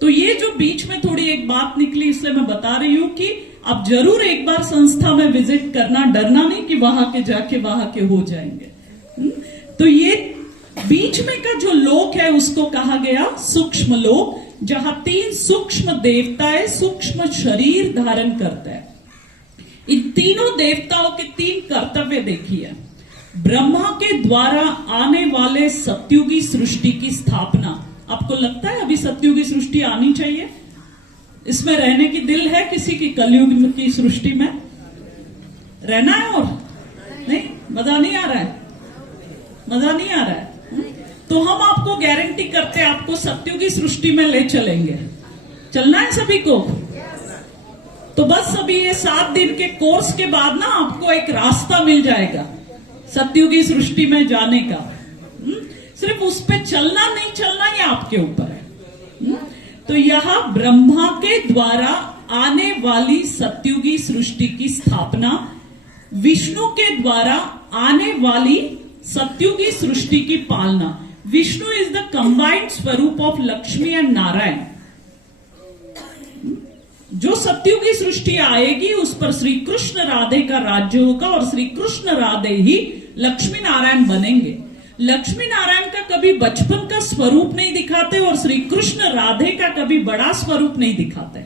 तो ये जो बीच में थोड़ी एक बात निकली, इसलिए मैं बता रही हूं कि आप जरूर एक बार संस्था में विजिट करना, डरना नहीं कि वहां के जाके वहां के हो जाएंगे। तो ये बीच में का जो लोक है उसको कहा गया सूक्ष्म लोक, जहां 3 सूक्ष्म देवताएं सूक्ष्म शरीर धारण करते हैं। इन तीनों देवताओं के 3 कर्तव्य देखिए। ब्रह्मा के द्वारा आने वाले सत्युगी सृष्टि की स्थापना। आपको लगता है अभी सत्युगी सृष्टि आनी चाहिए? इसमें रहने की दिल है किसी की? कलयुग की सृष्टि में रहना है? और नहीं, मजा नहीं आ रहा है? मजा नहीं आ रहा है? तो हम आपको गारंटी करते हैं, आपको सत्युगी सृष्टि में ले चलेंगे। चलना है सभी को? तो बस अभी ये 7 दिन के कोर्स के बाद ना आपको एक रास्ता मिल जाएगा सत्युगी सृष्टि में जाने का। सिर्फ उस पे चलना नहीं चलना ये आपके ऊपर है। तो यहां ब्रह्मा के द्वारा आने वाली सत्युगी सृष्टि की स्थापना, विष्णु के द्वारा आने वाली सत्युगी सृष्टि की पालना। विष्णु इज द कंबाइंड स्वरूप ऑफ लक्ष्मी एंड नारायण। जो सत्युगी सृष्टि आएगी उस पर श्री कृष्ण राधे का राज्य होगा और श्री कृष्ण राधे ही लक्ष्मी नारायण बनेंगे। लक्ष्मी नारायण का कभी बचपन का स्वरूप नहीं दिखाते और श्री कृष्ण राधे का कभी बड़ा स्वरूप नहीं दिखाते,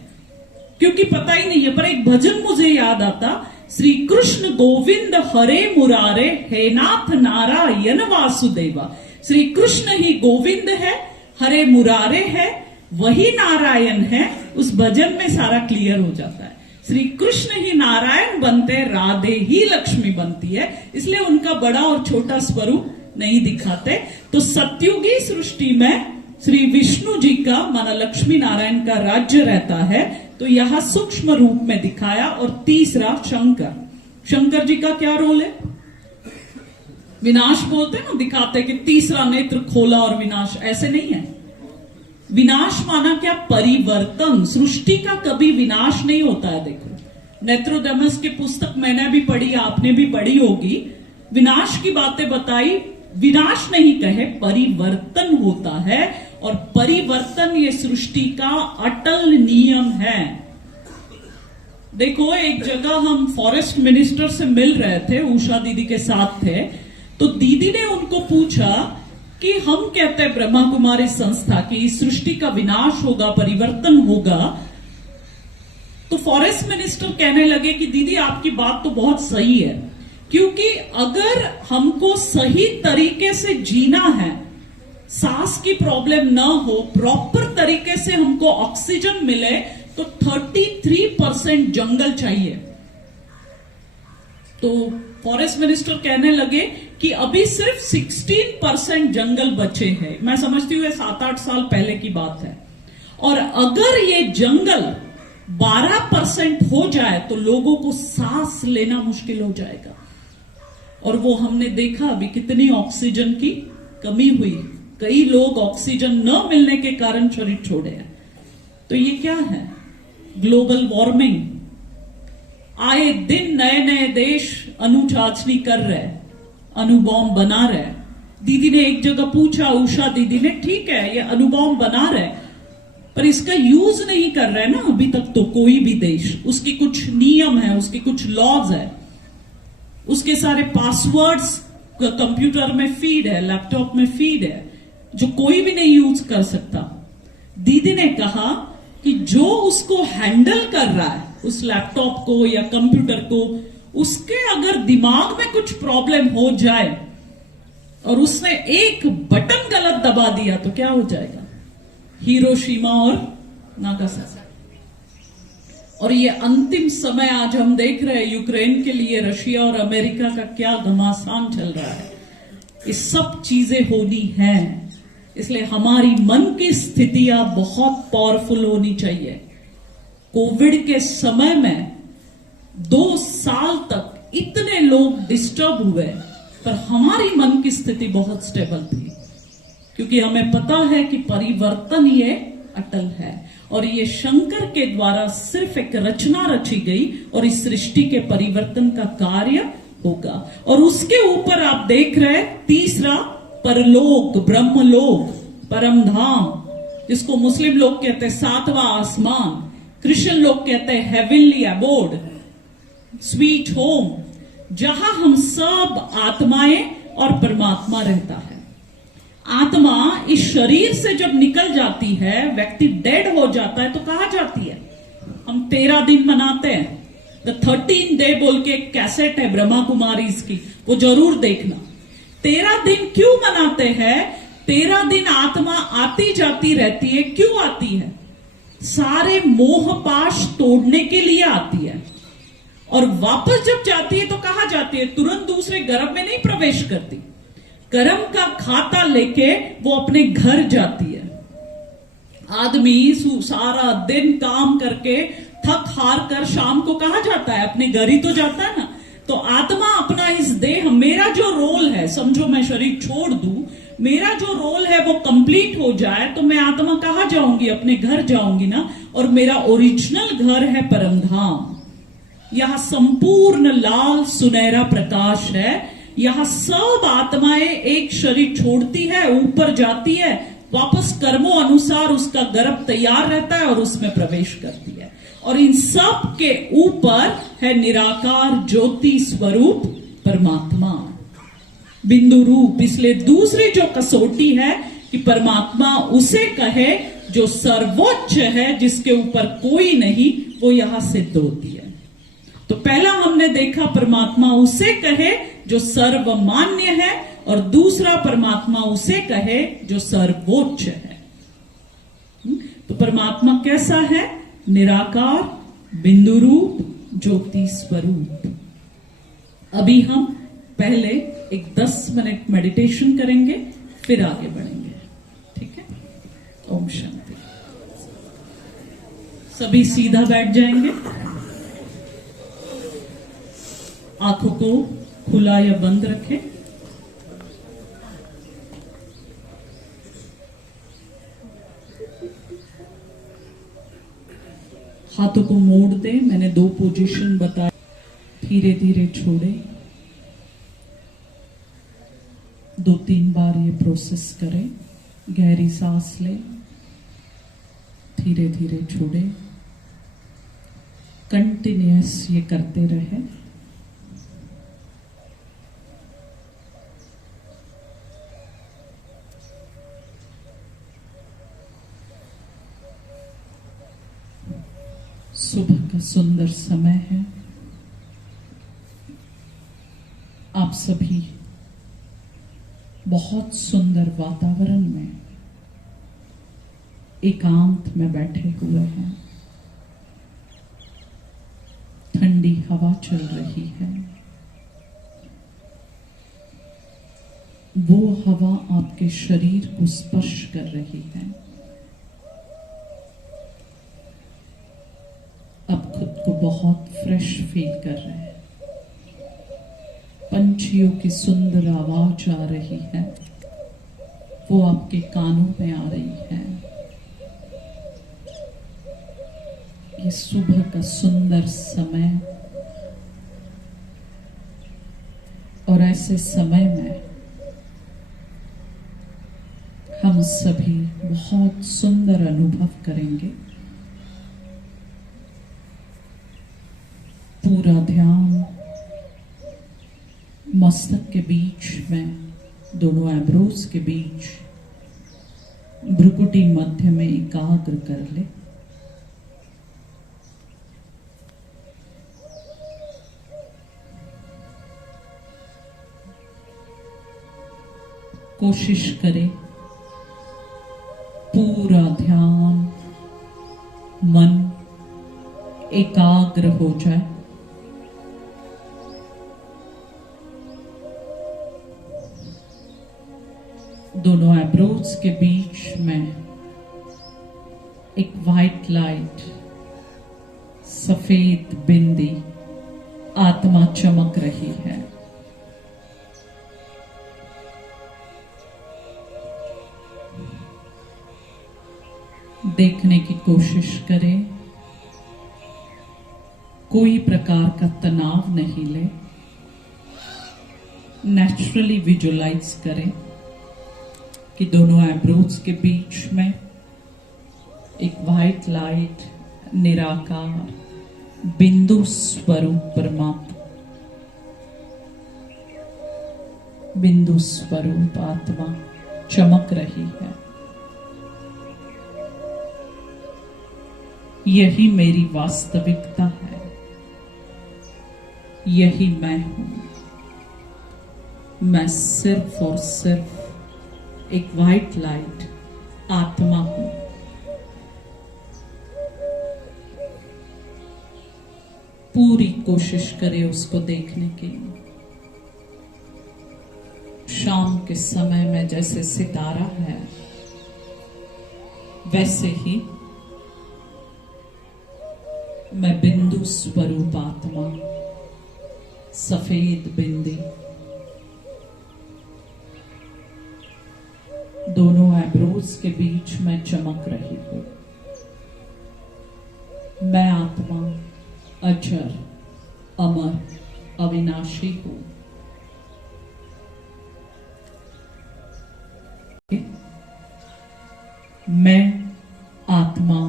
क्योंकि पता ही नहीं है। पर एक भजन मुझे याद आता, श्री कृष्ण गोविंद हरे मुरारे हे नाथ नारायण वासुदेवा। श्री कृष्ण ही गोविंद है, हरे मुरारे है, वही नारायण है। उस भजन में सारा क्लियर हो जाता है। श्री कृष्ण ही नारायण बनते, राधे ही लक्ष्मी बनती है, इसलिए उनका बड़ा और छोटा स्वरूप नहीं दिखाते। तो सत्युगी सृष्टि में श्री विष्णु जी का माना लक्ष्मी नारायण का राज्य रहता है, तो यहां सूक्ष्म रूप में दिखाया। और तीसरा शंकर। शंकर जी का क्या रोल है? विनाश बोलते हैं ना, दिखाते कि तीसरा नेत्र खोला और विनाश, ऐसे नहीं है। विनाश माना क्या? परिवर्तन। सृष्टि का कभी विनाश नहीं होता है। देखो नेत्रोडेमस की पुस्तक मैंने भी पढ़ी, आपने भी पढ़ी होगी। विनाश की बातें बताई, विनाश नहीं कहे, परिवर्तन होता है। और परिवर्तन ये सृष्टि का अटल नियम है। देखो एक जगह हम फॉरेस्ट मिनिस्टर से मिल रहे थे, उषा दीदी के साथ थे, तो दीदी ने उनको पूछा कि हम कहते हैं ब्रह्मा कुमारी संस्था की इस सृष्टि का विनाश होगा, परिवर्तन होगा। तो फॉरेस्ट मिनिस्टर कहने लगे कि दीदी आपकी बात तो बहुत सही है, क्योंकि अगर हमको सही तरीके से जीना है, सांस की प्रॉब्लम ना हो, प्रॉपर तरीके से हमको ऑक्सीजन मिले, तो 33% जंगल चाहिए। तो फॉरेस्ट मिनिस्टर कहने लगे कि अभी सिर्फ 16% जंगल बचे हैं। मैं समझती हूँ 7-8 साल पहले की बात है। और अगर ये जंगल 12% हो जाए तो लोगों को सांस लेना मुश्किल हो जाएगा। और वो हमने देखा अभी कितनी ऑक्सीजन की कमी हुई, कई लोग ऑक्सीजन न मिलने के कारण शरीर छोड़े हैं। तो ये क्या है? Global warming. आए दिन नए नए देश अणुचाचनी कर रहे, अणुबॉम्ब बना रहे। दीदी ने एक जगह पूछा, उषा दीदी ने, ठीक है ये अणुबॉम्ब बना रहे, पर इसका यूज नहीं कर रहे ना अभी तक तो कोई भी देश। उसकी कुछ नियम है, उसके कुछ लॉज है, उसके सारे पासवर्ड्स कंप्यूटर में फीड है, लैपटॉप में फीड है, जो कोई भी नहीं यूज कर सकता। दीदी ने कहा कि जो उसको हैंडल कर रहा है, उस लैपटॉप को या कंप्यूटर को, उसके अगर दिमाग में कुछ प्रॉब्लम हो जाए और उसने एक बटन गलत दबा दिया तो क्या हो जाएगा? हिरोशिमा और नागासाकी। और ये अंतिम समय आज हम देख रहे हैं यूक्रेन के लिए रशिया और अमेरिका का क्या घमासान चल रहा है। ये सब चीजें होनी है, इसलिए हमारी मन की स्थितियां बहुत पावरफुल होनी चाहिए। कोविड के समय में 2 साल तक इतने लोग डिस्टर्ब हुए, पर हमारी मन की स्थिति बहुत स्टेबल थी, क्योंकि हमें पता है कि परिवर्तन ये अटल है। और ये शंकर के द्वारा सिर्फ एक रचना रची गई और इस सृष्टि के परिवर्तन का कार्य होगा। और उसके ऊपर आप देख रहे तीसरा परलोक, ब्रह्मलोक, परम धाम, जिसको मुस्लिम लोग कहते हैं 7वां आसमान, क्रिश्चियन लोग कहते हैं हेवनली अबोर्ड, स्वीट होम, जहां हम सब आत्माएं और परमात्मा रहता है। आत्मा इस शरीर से जब निकल जाती है, व्यक्ति डेड हो जाता है, तो कहा जाती है? हम 13 दिन मनाते हैं। द 13 डे बोल के एक कैसेट है ब्रह्मा कुमारी की, वो जरूर देखना। 13 दिन क्यों मनाते हैं? 13 दिन आत्मा आती जाती रहती है। क्यों आती है? सारे मोह पाश तोड़ने के लिए आती है। और वापस जब जाती है तो कहा जाती है? तुरंत दूसरे गर्भ में नहीं प्रवेश करती। कर्म का खाता लेके वो अपने घर जाती है। आदमी सारा दिन काम करके थक हार कर शाम को कहा जाता है? अपने घर ही तो जाता है ना। तो आत्मा अपना इस देह, मेरा जो रोल है, समझो मैं शरीर छोड़ दूं, मेरा जो रोल है वो कंप्लीट हो जाए तो मैं आत्मा कहाँ जाऊंगी? अपने घर जाऊंगी ना। और मेरा ओरिजिनल घर है परमधाम। यह संपूर्ण लाल सुनहरा प्रकाश है। यह सब आत्माएं एक शरीर छोड़ती है, ऊपर जाती है, वापस कर्मों अनुसार उसका गर्भ तैयार रहता है और उसमें प्रवेश करती है। और इन सब के ऊपर है निराकार ज्योति स्वरूप परमात्मा, बिंदु रूप। इसलिए दूसरी जो कसौटी है कि परमात्मा उसे कहे जो सर्वोच्च है, जिसके ऊपर कोई नहीं, वो यहां सिद्ध होती है। तो पहला हमने देखा परमात्मा उसे कहे जो सर्वमान्य है, और दूसरा परमात्मा उसे कहे जो सर्वोच्च है। तो परमात्मा कैसा है? निराकार, बिंदु रूप, ज्योति स्वरूप। अभी हम पहले एक 10 मिनट मेडिटेशन करेंगे, फिर आगे बढ़ेंगे। ठीक है? ओम शांति। सभी सीधा बैठ जाएंगे, आंखों को खुला या बंद रखें। हाथों को मोड़ दे। मैंने 2 पोजीशन बताई, धीरे धीरे छोड़े। 2-3 बार ये प्रोसेस करें। गहरी सांस ले, धीरे धीरे छोड़े। कंटिन्यूअस ये करते रहे। सुबह का सुंदर समय है। आप सभी बहुत सुंदर वातावरण में एकांत में बैठे हुए हैं। ठंडी हवा चल रही है। वो हवा आपके शरीर को स्पर्श कर रही है। अब खुद को बहुत फ्रेश फील कर रहे हैं। पंछियों की सुंदर आवाज आ रही है, वो आपके कानों में आ रही है। ये सुबह का सुंदर समय, और ऐसे समय में हम सभी बहुत सुंदर अनुभव करेंगे। पूरा ध्यान मस्तक के बीच में, दोनों आइब्रोज के बीच, भ्रुकुटी मध्य में एकाग्र कर ले। कोशिश करें पूरा ध्यान, मन एकाग्र हो जाए। दोनों आइब्रोज के बीच में एक वाइट लाइट, सफेद बिंदी, आत्मा चमक रही है। देखने की कोशिश करें, कोई प्रकार का तनाव नहीं ले। नेचुरली विजुलाइज करें कि दोनों आइब्रोज के बीच में एक वाइट लाइट, निराकार बिंदु स्वरूप परमात्मा, बिंदु स्वरूप आत्मा चमक रही है। यही मेरी वास्तविकता है, यही मैं हूं। मैं सिर्फ और सिर्फ एक व्हाइट लाइट आत्मा हूं। पूरी कोशिश करें उसको देखने की। शाम के समय में जैसे सितारा है, वैसे ही मैं बिंदु स्वरूप आत्मा, सफेद बिंदी, दोनों आइब्रोज के बीच में चमक रही हूं। मैं आत्मा अजर, अमर, अविनाशी हूं। मैं आत्मा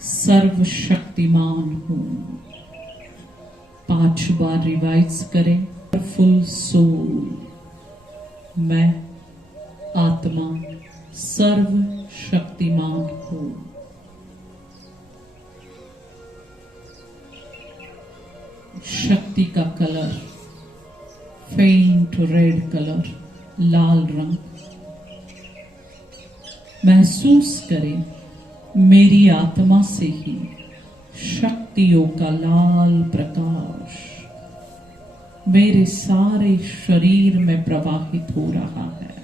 सर्वशक्तिमान हूं। 5 बार रिवाइज करें। फुल सोल, मैं आत्मा सर्वशक्तिमान हूं। शक्ति का कलर फेंट रेड कलर, लाल रंग। महसूस करें मेरी आत्मा से ही शक्तियों का लाल प्रकाश मेरे सारे शरीर में प्रवाहित हो रहा है।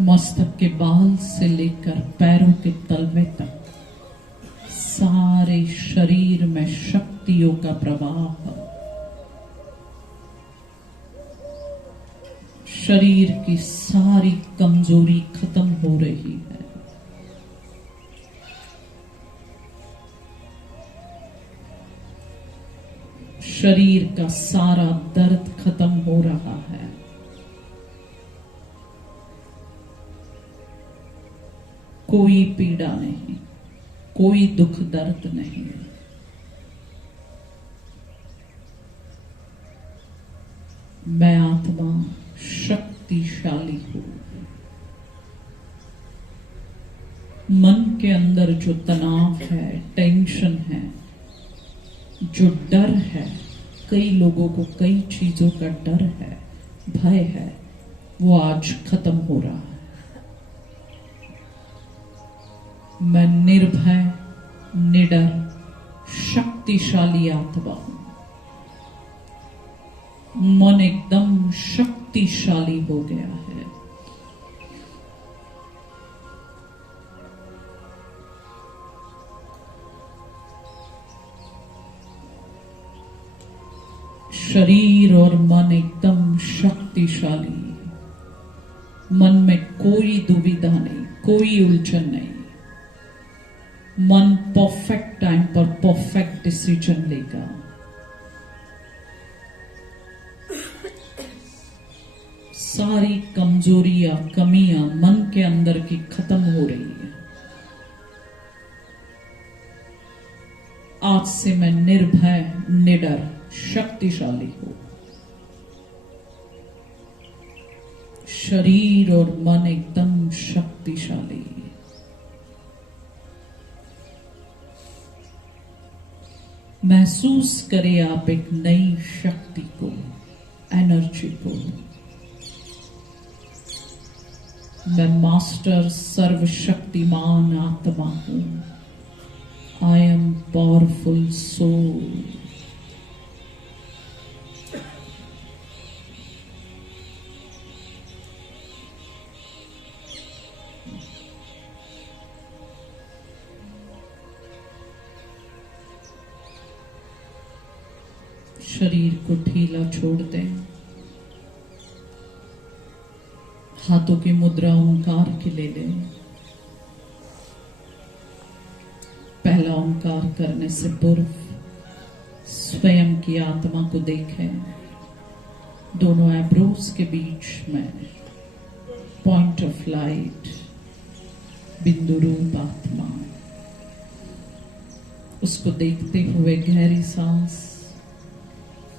मस्तक के बाल से लेकर पैरों के तलवे तक सारे शरीर में शक्तियों का प्रवाह। शरीर की सारी कमजोरी खत्म हो रही है। शरीर का सारा दर्द खत्म हो रहा है। कोई पीड़ा नहीं, कोई दुख दर्द नहीं। मैं आत्मा शक्तिशाली हूं। मन के अंदर जो तनाव है, टेंशन है, जो डर है, कई लोगों को कई चीजों का डर है, भय है, वो आज खत्म हो रहा है। मैं निर्भय, निडर, शक्तिशाली आत्मा हूं। मन एकदम शक्तिशाली हो गया है। शरीर और मन एकदम शक्तिशाली। मन में कोई दुविधा नहीं, कोई उलझन नहीं। मन परफेक्ट टाइम पर परफेक्ट डिसीजन लेगा। सारी कमजोरियां, कमियां मन के अंदर की खत्म हो रही है। आज से मैं निर्भय, निडर, शक्तिशाली हूं। शरीर और मन एकदम शक्तिशाली। महसूस करें आप एक नई शक्ति को, एनर्जी को। मैं मास्टर सर्वशक्तिमान आत्मा हूं। I am powerful soul. शरीर को ढीला छोड़ दें। हाथों की मुद्रा ओंकार की ले लें। पहला ओंकार करने से पूर्व स्वयं की आत्मा को देखें। दोनों आइब्रोज के बीच में पॉइंट ऑफ लाइट, बिंदु रूप आत्मा। उसको देखते हुए गहरी सांस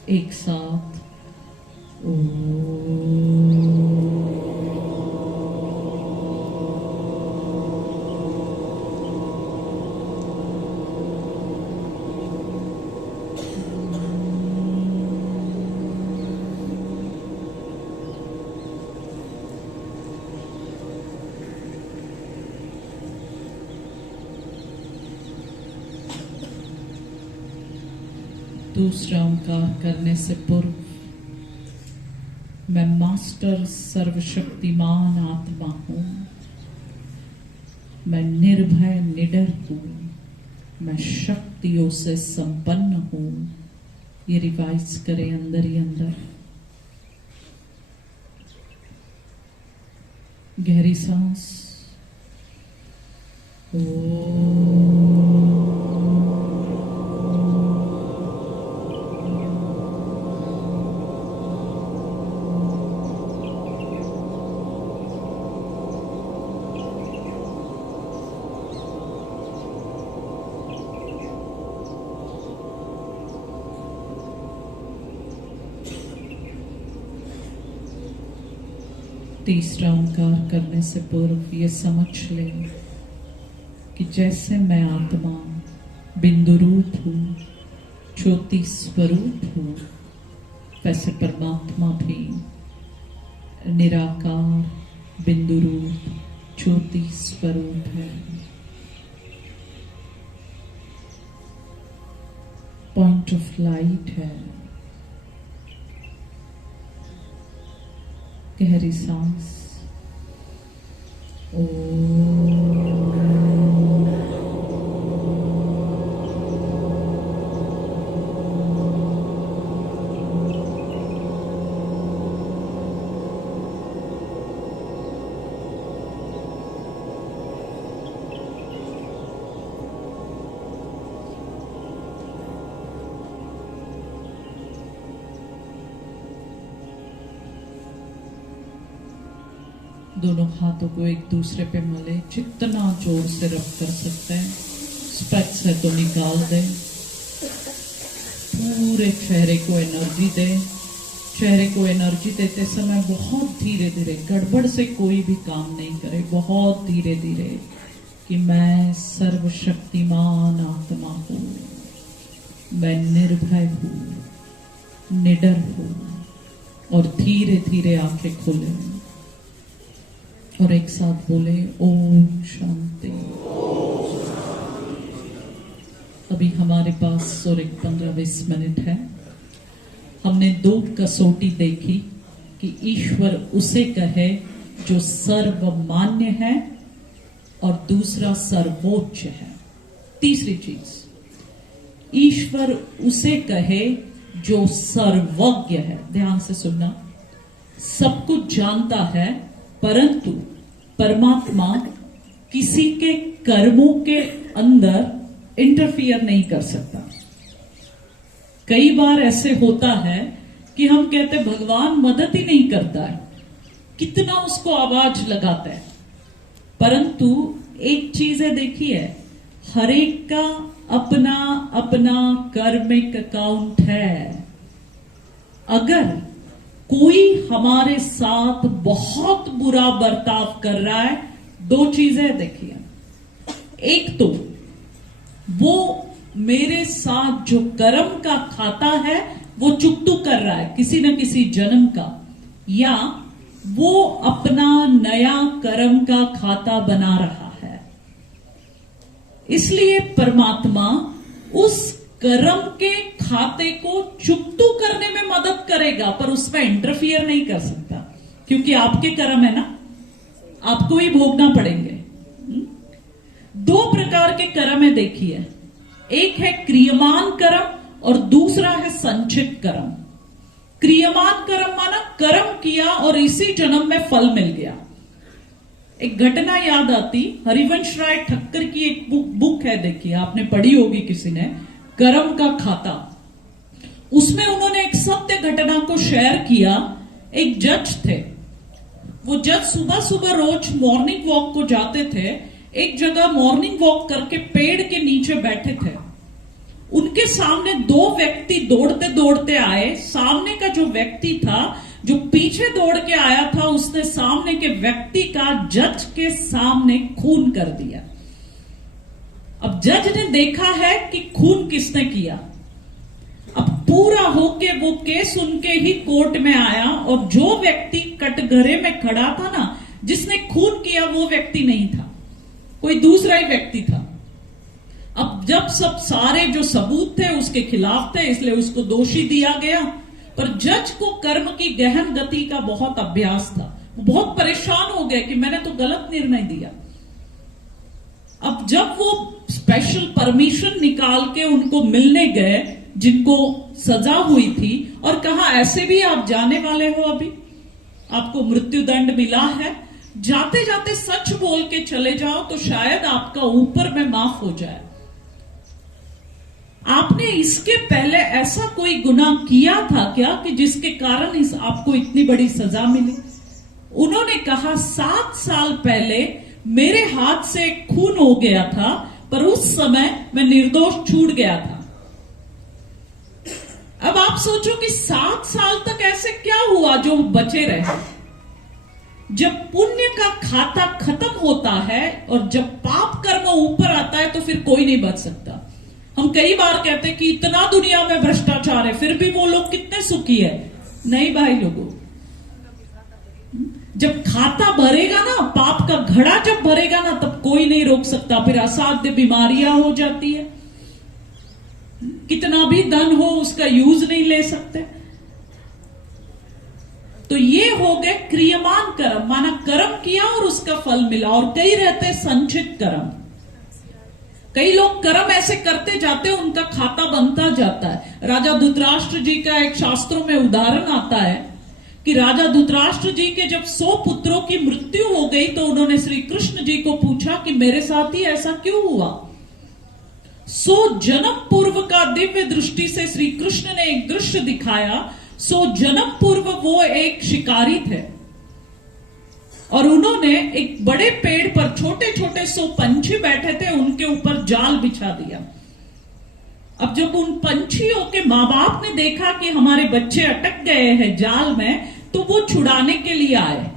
एक साथ दूसरा ओंकार करने से पूर्व मैं मास्टर सर्वशक्तिमान आत्मा हूं, मैं निर्भय निडर हूं, मैं शक्तियों से संपन्न हूं। ये रिवाइज करें अंदर ही अंदर। गहरी सांस। तीसरा ओंकार करने से पूर्व ये समझ लें कि जैसे मैं आत्मा बिंदु रूप हूं, ज्योति स्वरूप हूं, वैसे परमात्मा भी निराकार बिंदु रूप ज्योति स्वरूप है। पॉइंट ऑफ लाइट है। गहरी सांस। दोनों हाथों को एक दूसरे पे मले, जितना जोर से रब कर सकते हैं। स्पेक्स है तो निकाल दे। पूरे चेहरे को एनर्जी दे। चेहरे को एनर्जी देते समय बहुत धीरे धीरे, गड़बड़ से कोई भी काम नहीं करे, बहुत धीरे धीरे कि मैं सर्वशक्तिमान आत्मा हूं, मैं निर्भय हूं, निडर हूं। और धीरे धीरे आंखें खोले और एक साथ बोले ओम शांति। अभी हमारे पास और एक 15-20 मिनट है। हमने दो कसौटी देखी कि ईश्वर उसे कहे जो सर्वमान्य है और दूसरा सर्वोच्च है। तीसरी चीज, ईश्वर उसे कहे जो सर्वज्ञ है। ध्यान से सुनना। सब कुछ जानता है, परंतु परमात्मा किसी के कर्मों के अंदर इंटरफियर नहीं कर सकता। कई बार ऐसे होता है कि हम कहते भगवान मदद ही नहीं करता है, कितना उसको आवाज लगाते हैं। परंतु एक चीज है, देखिए, हर एक का अपना अपना कर्मिक अकाउंट है। अगर कोई हमारे साथ बहुत बुरा बर्ताव कर रहा है, दो चीजें देखिए। एक तो वो मेरे साथ जो कर्म का खाता है वो चुकतू कर रहा है किसी न किसी जन्म का, या वो अपना नया कर्म का खाता बना रहा है। इसलिए परमात्मा उस कर्म के खाते को चुकतू करने में मदद करेगा, पर उसमें इंटरफियर नहीं कर सकता, क्योंकि आपके कर्म है ना, आपको ही भोगना पड़ेंगे। दो प्रकार के कर्म है, देखिए। एक है क्रियमान कर्म और दूसरा है संचित कर्म। क्रियमान कर्म माना कर्म किया और इसी जन्म में फल मिल गया। एक घटना याद आती, हरिवंश राय ठक्कर की एक बुक है, देखिए, आपने पढ़ी होगी किसी ने, कर्म का खाता। उसमें उन्होंने एक सत्य घटना को शेयर किया। एक जज थे। वो जज सुबह सुबह रोज मॉर्निंग वॉक को जाते थे। एक जगह मॉर्निंग वॉक करके पेड़ के नीचे बैठे थे। उनके सामने दो व्यक्ति दौड़ते दौड़ते आए। सामने का जो व्यक्ति था जो पीछे दौड़ के आया था उसने सामने के व्यक्ति का जज के सामने खून कर दिया। अब जज ने देखा है कि खून किसने किया। अब पूरा होके वो केस उनके ही कोर्ट में आया और जो व्यक्ति कटघरे में खड़ा था ना, जिसने खून किया वो व्यक्ति नहीं था, कोई दूसरा ही व्यक्ति था। अब जब सब सारे जो सबूत थे उसके खिलाफ थे, इसलिए उसको दोषी दिया गया। पर जज को कर्म की गहन गति का बहुत अभ्यास था। वो बहुत परेशान हो गए कि मैंने तो गलत निर्णय दिया। अब जब वो स्पेशल परमिशन निकाल के उनको मिलने गए जिनको सजा हुई थी और कहा ऐसे भी आप जाने वाले हो, अभी आपको मृत्यु दंड मिला है, जाते जाते सच बोल के चले जाओ तो शायद आपका ऊपर में माफ हो जाए। आपने इसके पहले ऐसा कोई गुनाह किया था क्या कि जिसके कारण आपको इतनी बड़ी सजा मिली? उन्होंने कहा 7 साल पहले मेरे हाथ से खून हो गया था, पर उस समय मैं निर्दोष छूट गया था। अब आप सोचो कि 7 साल तक ऐसे क्या हुआ जो बचे रहे। जब पुण्य का खाता खत्म होता है और जब पाप कर्म ऊपर आता है तो फिर कोई नहीं बच सकता। हम कई बार कहते हैं कि इतना दुनिया में भ्रष्टाचार है, फिर भी वो लोग कितने सुखी है। नहीं भाई लोगों, जब खाता भरेगा ना, पाप का घड़ा जब भरेगा ना, तब कोई नहीं रोक सकता। फिर असाध्य बीमारियां हो जाती है, कितना भी धन हो उसका यूज नहीं ले सकते। तो ये हो गए क्रियमान कर्म, माना कर्म किया और उसका फल मिला। और कई रहते संचित कर्म। कई लोग कर्म ऐसे करते जाते हैं, उनका खाता बनता जाता है। राजा धृतराष्ट्र जी का एक शास्त्रों में उदाहरण आता है कि राजा धृतराष्ट्र जी के जब 100 पुत्रों की मृत्यु हो गई तो उन्होंने श्री कृष्ण जी को पूछा कि मेरे साथ ही ऐसा क्यों हुआ। 100 जन्म पूर्व का दिव्य दृष्टि से श्री कृष्ण ने एक दृश्य दिखाया। 100 जन्म पूर्व वो एक शिकारी थे और उन्होंने एक बड़े पेड़ पर छोटे छोटे 100 पंछी बैठे थे, उनके ऊपर जाल बिछा दिया। अब जब उन पंछियों के माँ बाप ने देखा कि हमारे बच्चे अटक गए हैं जाल में, तो वो छुड़ाने के लिए आए।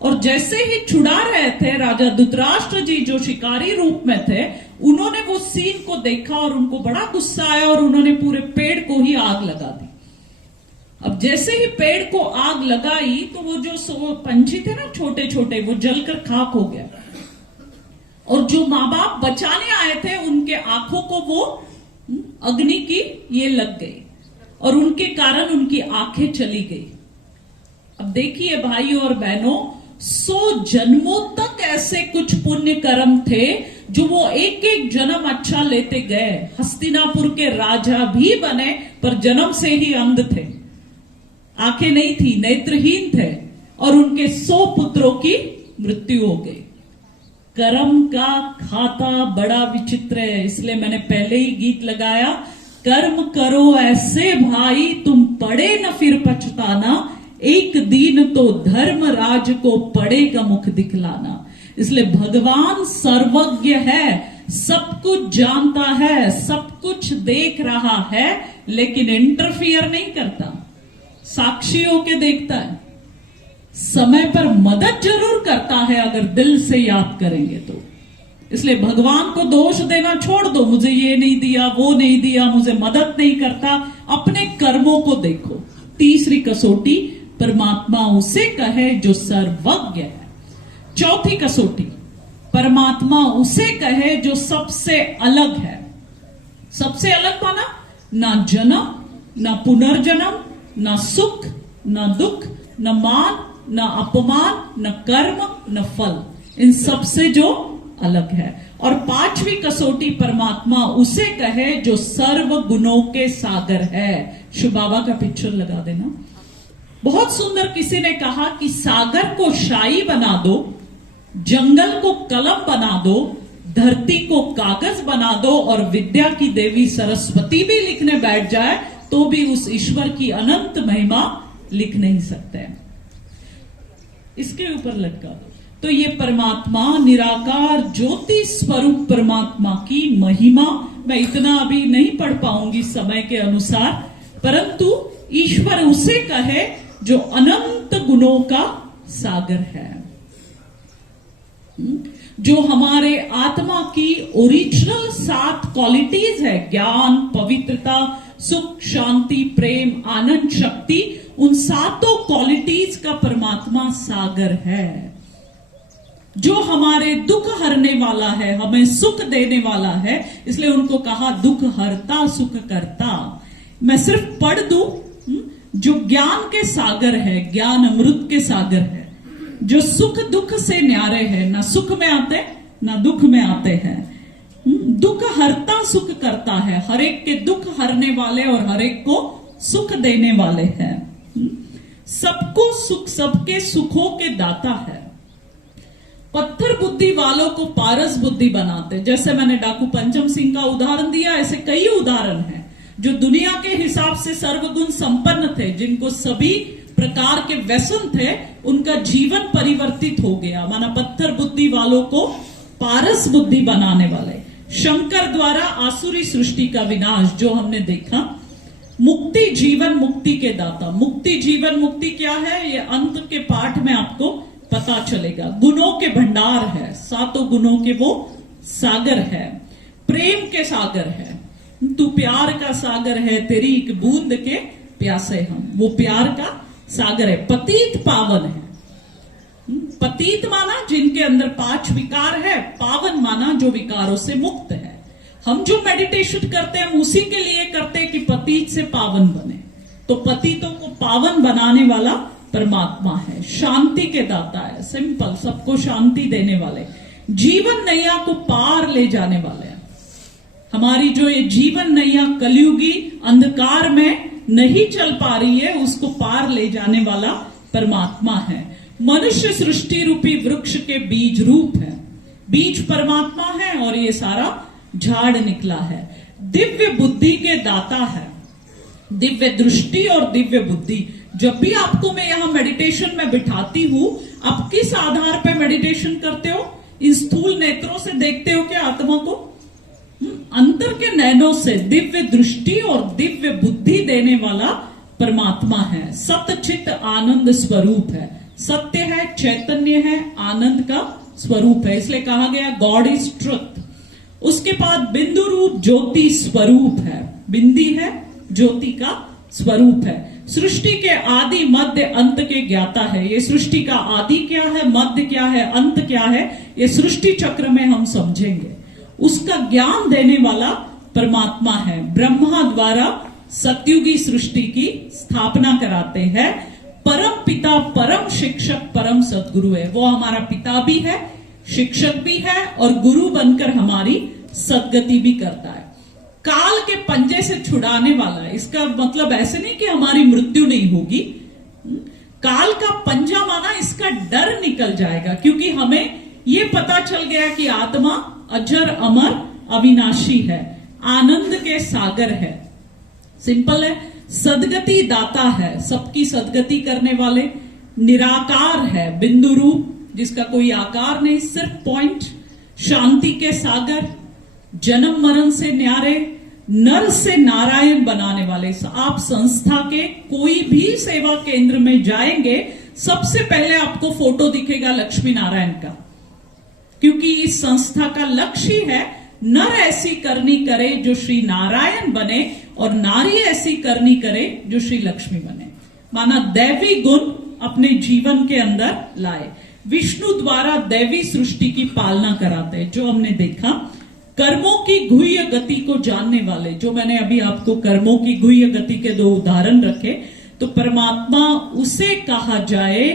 और जैसे ही छुड़ा रहे थे, राजा धृतराष्ट्र जी जो शिकारी रूप में थे, उन्होंने वो सीन को देखा और उनको बड़ा गुस्सा आया और उन्होंने पूरे पेड़ को ही आग लगा दी। अब जैसे ही पेड़ को आग लगाई तो वो जो पंछी थे ना छोटे छोटे, वो जलकर खाक हो गया। और जो माँ बाप बचाने आए थे उनके आंखों को वो अग्नि की ये लग गई और उनके कारण उनकी आंखें चली गई। अब देखिए भाइयों और बहनों, 100 जन्मों तक ऐसे कुछ पुण्य कर्म थे जो वो एक एक जन्म अच्छा लेते गए। हस्तिनापुर के राजा भी बने पर जन्म से ही अंध थे, आंखें नहीं थी, नेत्रहीन थे और उनके 100 पुत्रों की मृत्यु हो गई। कर्म का खाता बड़ा विचित्र है, इसलिए मैंने पहले ही गीत लगाया, कर्म करो ऐसे भाई तुम पड़े न फिर पछताना, एक दिन तो धर्मराज को पड़ेगा मुख दिखलाना। इसलिए भगवान सर्वज्ञ है, सब कुछ जानता है, सब कुछ देख रहा है, लेकिन इंटरफियर नहीं करता, साक्षी होके देखता है। समय पर मदद जरूर करता है अगर दिल से याद करेंगे तो। इसलिए भगवान को दोष देना छोड़ दो, मुझे ये नहीं दिया, वो नहीं दिया, मुझे मदद नहीं करता। अपने कर्मों को देखो। तीसरी कसौटी, परमात्मा उसे कहे जो सर्वज्ञ है। चौथी कसौटी, परमात्मा उसे कहे जो सबसे अलग है। सबसे अलग माना ना जन्म, ना पुनर्जन्म, ना सुख, ना दुख, न मान, न अपमान, न कर्म, न फल, इन सब से जो अलग है। और पांचवी कसौटी, परमात्मा उसे कहे जो सर्व गुणों के सागर है। शिव बाबा का पिक्चर लगा देना। बहुत सुंदर किसी ने कहा कि सागर को शाही बना दो, जंगल को कलम बना दो, धरती को कागज बना दो और विद्या की देवी सरस्वती भी लिखने बैठ जाए तो भी उस ईश्वर की अनंत महिमा लिख नहीं सकते। इसके ऊपर लटका दो। तो ये परमात्मा निराकार ज्योति स्वरूप परमात्मा की महिमा मैं इतना अभी नहीं पढ़ पाऊंगी समय के अनुसार, परंतु ईश्वर उसे कहे जो अनंत गुणों का सागर है, जो हमारे आत्मा की ओरिजिनल 7 क्वालिटीज है, ज्ञान, पवित्रता, सुख, शांति, प्रेम, आनंद, शक्ति, उन 7 क्वालिटीज का परमात्मा सागर है, जो हमारे दुख हरने वाला है, हमें सुख देने वाला है। इसलिए उनको कहा दुख हरता सुख करता। मैं सिर्फ पढ़ दूं, जो ज्ञान के सागर है, ज्ञान अमृत के सागर है, जो सुख दुख से न्यारे है, ना सुख में आते ना दुख में आते हैं, दुख हरता सुख करता है, हर एक के दुख हरने वाले और हर एक को सुख देने वाले हैं, सबको सुख, सबके सुखों के दाता है। पत्थर बुद्धि वालों को पारस बुद्धि बनाते। जैसे मैंने डाकू पंचम सिंह का उदाहरण दिया, ऐसे कई उदाहरण हैं जो दुनिया के हिसाब से सर्वगुण संपन्न थे, जिनको सभी प्रकार के व्यसन थे, उनका जीवन परिवर्तित हो गया। माना पत्थर बुद्धि वालों को पारस बुद्धि बनाने वाले। शंकर द्वारा आसुरी सृष्टि का विनाश जो हमने देखा। मुक्ति जीवन मुक्ति के दाता। मुक्ति जीवन मुक्ति क्या है, ये अंत के पाठ में आपको पता चलेगा। गुणों के भंडार है, 7 गुणों के वो सागर है। प्रेम के सागर है, तू प्यार का सागर है, तेरी एक बूंद के प्यासे हम, वो प्यार का सागर है। पतित पावन है। पतित माना जिनके अंदर 5 विकार है, पावन माना जो विकारों से मुक्त है। हम जो मेडिटेशन करते हैं हम उसी के लिए करते हैं कि पतित से पावन बने। तो पतितों को पावन बनाने वाला परमात्मा है। शांति के दाता है, सिंपल, सबको शांति देने वाले। जीवन नैया को पार ले जाने वाले हैं। हमारी जो ये जीवन नैया कलयुगी अंधकार में नहीं चल पा रही है, उसको पार ले जाने वाला परमात्मा है। मनुष्य सृष्टि रूपी वृक्ष के बीज रूप है। बीज परमात्मा है और ये सारा झाड़ निकला है। दिव्य बुद्धि के दाता है, दिव्य दृष्टि और दिव्य बुद्धि। जब भी आपको मैं यहां मेडिटेशन में बिठाती हूं, आप किस आधार पर मेडिटेशन करते हो? इन स्थूल नेत्रों से देखते हो क्या आत्मा को? अंतर के नैनों से दिव्य दृष्टि और दिव्य बुद्धि देने वाला परमात्मा है। सतचित आनंद स्वरूप है। सत्य है, चैतन्य है, आनंद का स्वरूप है, इसलिए कहा गया गॉड इज ट्रुथ। उसके बाद बिंदु रूप ज्योति स्वरूप है। बिंदी है, ज्योति का स्वरूप है। सृष्टि के आदि मध्य अंत के ज्ञाता है। ये सृष्टि का आदि क्या है, मध्य क्या है, अंत क्या है, ये सृष्टि चक्र में हम समझेंगे। उसका ज्ञान देने वाला परमात्मा है। ब्रह्मा द्वारा सतयुगी सृष्टि की स्थापना कराते हैं। परम पिता, परम शिक्षक, परम सद्गुरु है। वो हमारा पिता भी है, शिक्षक भी है और गुरु बनकर हमारी सद्गति भी करता है। काल के पंजे से छुड़ाने वाला है। इसका मतलब ऐसे नहीं कि हमारी मृत्यु नहीं होगी। काल का पंजा माना इसका डर निकल जाएगा, क्योंकि हमें ये पता चल गया कि आत्मा अजर अमर अविनाशी है, आनंद के सागर है। सिंपल है। सदगति दाता है, सबकी सदगति करने वाले। निराकार है, बिंदु रूप जिसका कोई आकार नहीं, सिर्फ पॉइंट। शांति के सागर, जन्म मरण से न्यारे, नर से नारायण बनाने वाले। आप संस्था के कोई भी सेवा केंद्र में जाएंगे, सबसे पहले आपको फोटो दिखेगा लक्ष्मी नारायण का, क्योंकि इस संस्था का लक्ष्य ही है नर ऐसी करनी करे जो श्री नारायण बने और नारी ऐसी करनी करे जो श्री लक्ष्मी बने। माना दैवी गुण अपने जीवन के अंदर लाए। विष्णु द्वारा दैवी सृष्टि की पालना कराते हैं, जो हमने देखा। कर्मों की गुह्य गति को जानने वाले, जो मैंने अभी आपको कर्मों की गुह्य गति के 2 उदाहरण रखे। तो परमात्मा उसे कहा जाए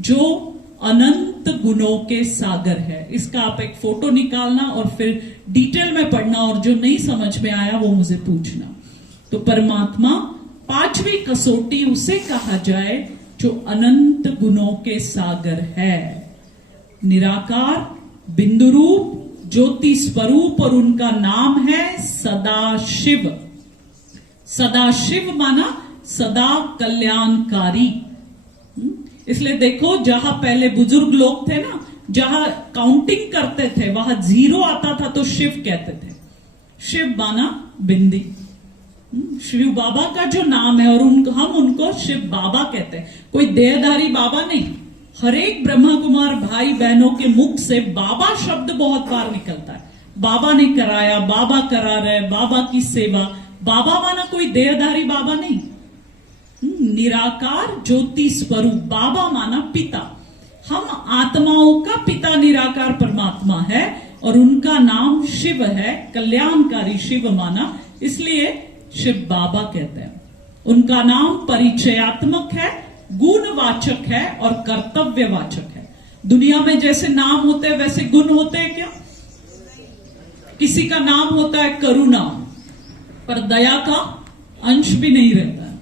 जो अनंत गुणों के सागर है। इसका आप एक फोटो निकालना और फिर डिटेल में पढ़ना, और जो नहीं समझ में आया वो मुझे पूछना। तो परमात्मा 5वीं कसौटी उसे कहा जाए जो अनंत गुणों के सागर है। निराकार, बिंदु रूप, ज्योति स्वरूप, और उनका नाम है सदाशिव। सदाशिव माना सदा कल्याणकारी। इसलिए देखो, जहां पहले बुजुर्ग लोग थे ना, जहां काउंटिंग करते थे वहां 0 आता था तो शिव कहते थे। शिव माना बिंदी। शिव बाबा का जो नाम है और हम उनको शिव बाबा कहते हैं, कोई देहधारी बाबा नहीं। हर एक ब्रह्मा कुमार भाई बहनों के मुख से बाबा शब्द बहुत बार निकलता है। बाबा ने कराया, बाबा करा रहे, बाबा की सेवा। बाबा माना कोई देहधारी बाबा नहीं, निराकार ज्योति स्वरूप। बाबा माना पिता। हम आत्माओं का पिता निराकार परमात्मा है और उनका नाम शिव है, कल्याणकारी शिव माना, इसलिए शिव बाबा कहते हैं। उनका नाम परिचयात्मक है, गुणवाचक है और कर्तव्यवाचक है। दुनिया में जैसे नाम होते हैं वैसे गुण होते हैं क्या? किसी का नाम होता है करुणा, पर दया का अंश भी नहीं रहता है।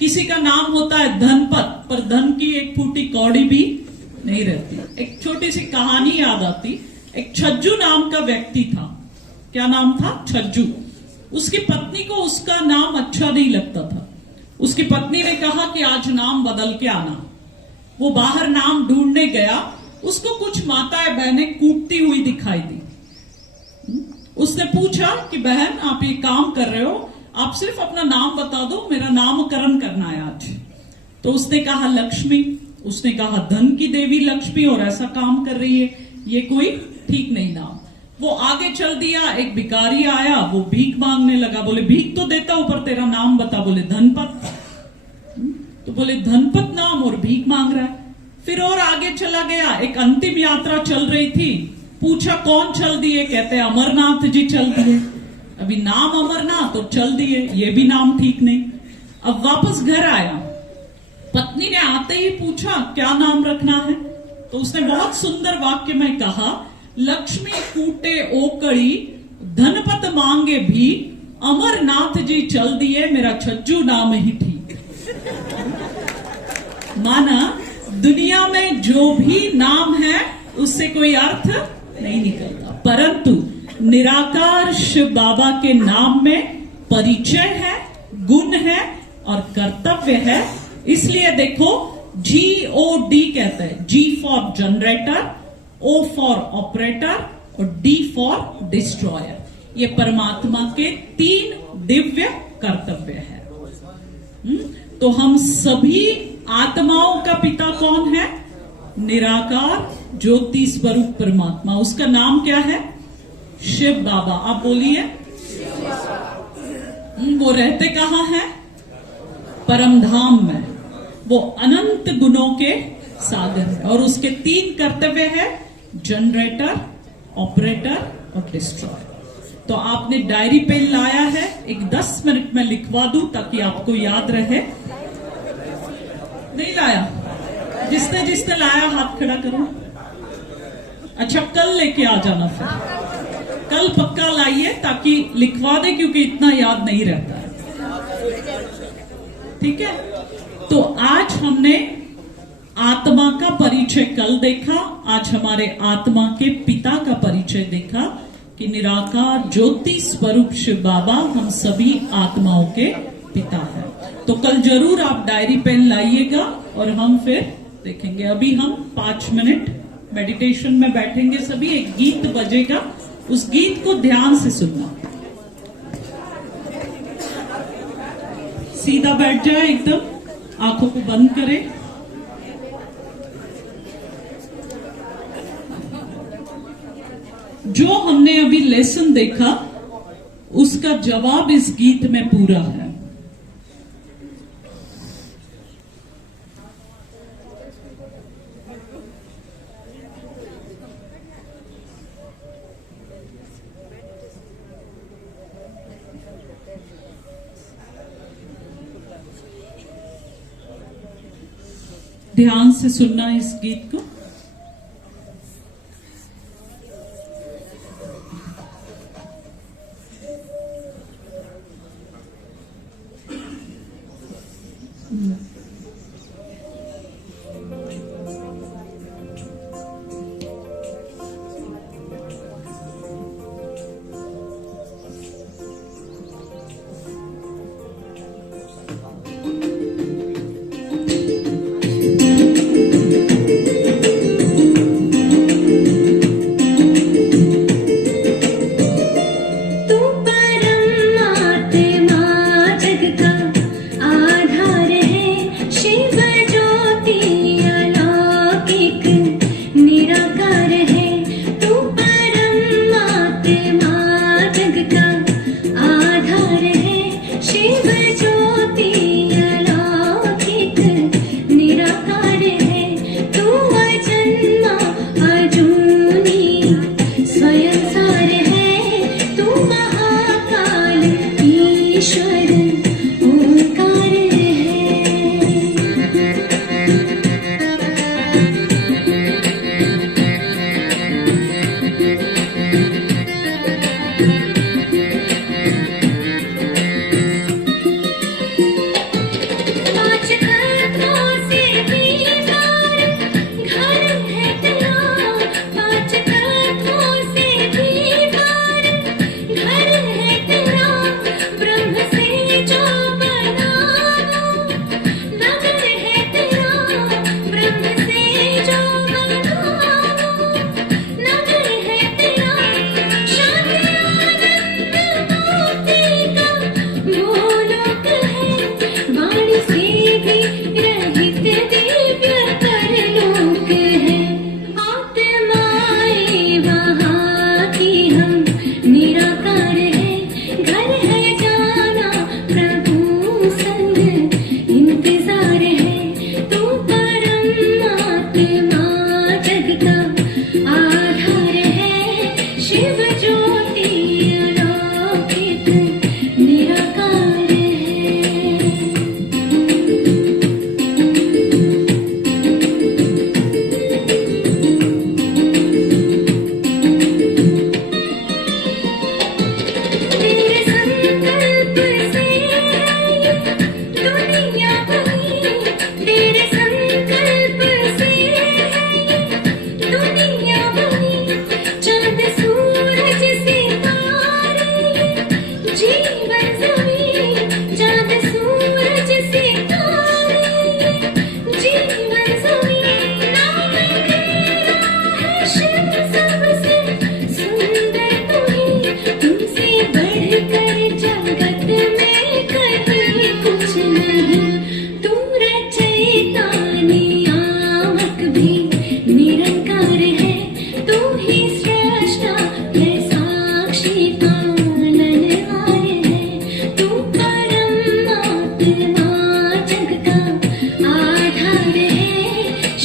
किसी का नाम होता है धनपत, पर धन की एक फूटी कौड़ी भी नहीं रहती। एक छोटी सी कहानी याद आती। एक छज्जू नाम का व्यक्ति था। क्या नाम था? छज्जू। उसकी पत्नी को उसका नाम अच्छा नहीं लगता था। उसकी पत्नी ने कहा कि आज नाम बदल के आना। वो बाहर नाम ढूंढने गया। उसको कुछ माताएं बहनें कूटती हुई दिखाई दी। उसने पूछा कि बहन, आप ये काम कर रहे हो, आप सिर्फ अपना नाम बता दो, मेरा नामकरण करना है आज। तो उसने कहा लक्ष्मी। उसने कहा धन की देवी लक्ष्मी और ऐसा काम कर रही है, ये कोई ठीक नहीं नाम। वो आगे चल दिया। एक भिखारी आया, वो भीख मांगने लगा। बोले भीख तो देता हूं, पर तेरा नाम बता। बोले धनपत। तो बोले धनपत नाम और भीख मांग रहा है। फिर और आगे चला गया। एक अंतिम यात्रा चल रही थी। पूछा कौन चल दिए? कहते अमरनाथ जी चल दिए। अभी नाम अमरनाथ और चल दिए, ये भी नाम ठीक नहीं। अब वापस घर आया। पत्नी ने आते ही पूछा क्या नाम रखना है? तो उसने बहुत सुंदर वाक्य में कहा, लक्ष्मी कूटे ओकड़ी, धनपत मांगे भी, अमरनाथ जी चल दिए, मेरा छज्जू नाम ही ठीक। माना दुनिया में जो भी नाम है उससे कोई अर्थ नहीं निकलता, परंतु निराकार शिव बाबा के नाम में परिचय है, गुण है और कर्तव्य है। इसलिए देखो GOD कहते हैं, G for generator, O for operator और D फॉर डिस्ट्रॉयर। ये परमात्मा के 3 दिव्य कर्तव्य है। तो हम सभी आत्माओं का पिता कौन है? निराकार ज्योति स्वरूप परमात्मा। उसका नाम क्या है? शिव बाबा। आप बोलिए। वो रहते कहाँ हैं? परमधाम में। वो अनंत गुणों के सागर है और उसके 3 कर्तव्य है, जनरेटर, ऑपरेटर और डिस्ट्रॉयर। तो आपने डायरी पेन लाया है, एक 10 मिनट में लिखवा दूं ताकि आपको याद रहे। नहीं लाया? जिसने जिसने लाया हाथ खड़ा करो। अच्छा, कल लेके आ जाना। फिर कल पक्का लाइए ताकि लिखवा दे, क्योंकि इतना याद नहीं रहता है। ठीक है? तो आज हमने आत्मा का परिचय कल देखा, आज हमारे आत्मा के पिता का परिचय देखा कि निराकार ज्योति स्वरूप शिव बाबा हम सभी आत्माओं के पिता हैं। तो कल जरूर आप डायरी पेन लाइएगा और हम फिर देखेंगे। अभी हम 5 मिनट मेडिटेशन में बैठेंगे सभी। एक गीत बजेगा, उस गीत को ध्यान से सुनना। सीधा बैठ जाए, एकदम आंखों को बंद करें। जो हमने अभी लेसन देखा उसका जवाब इस गीत में पूरा है। ध्यान से सुनना इस गीत को।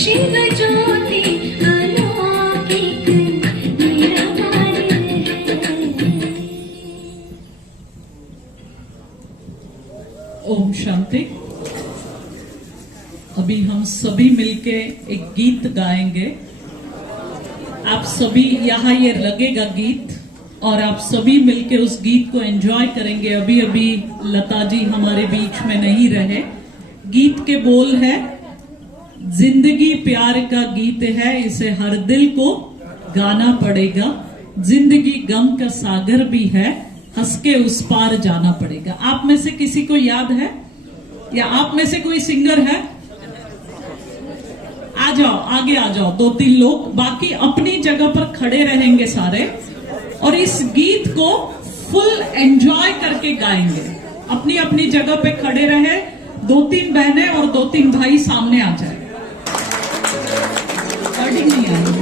शिव ज्योति अलौकिक निराकार है। ओम शांति। अभी हम सभी मिलके एक गीत गाएंगे। आप सभी यहाँ ये लगेगा गीत और आप सभी मिलके उस गीत को एंजॉय करेंगे। अभी अभी लता जी हमारे बीच में नहीं रहे। गीत के बोल है, जिंदगी प्यार का गीत है, इसे हर दिल को गाना पड़ेगा। जिंदगी गम का सागर भी है, हंस के उस पार जाना पड़ेगा। आप में से किसी को याद है या आप में से कोई सिंगर है? आ जाओ, आगे आ जाओ, 2-3 लोग। बाकी अपनी जगह पर खड़े रहेंगे सारे और इस गीत को फुल एंजॉय करके गाएंगे। अपनी अपनी जगह पे खड़े रहे। 2-3 बहनें और 2-3 भाई सामने आ जाए। रिकॉर्डिंग नहीं आ रही।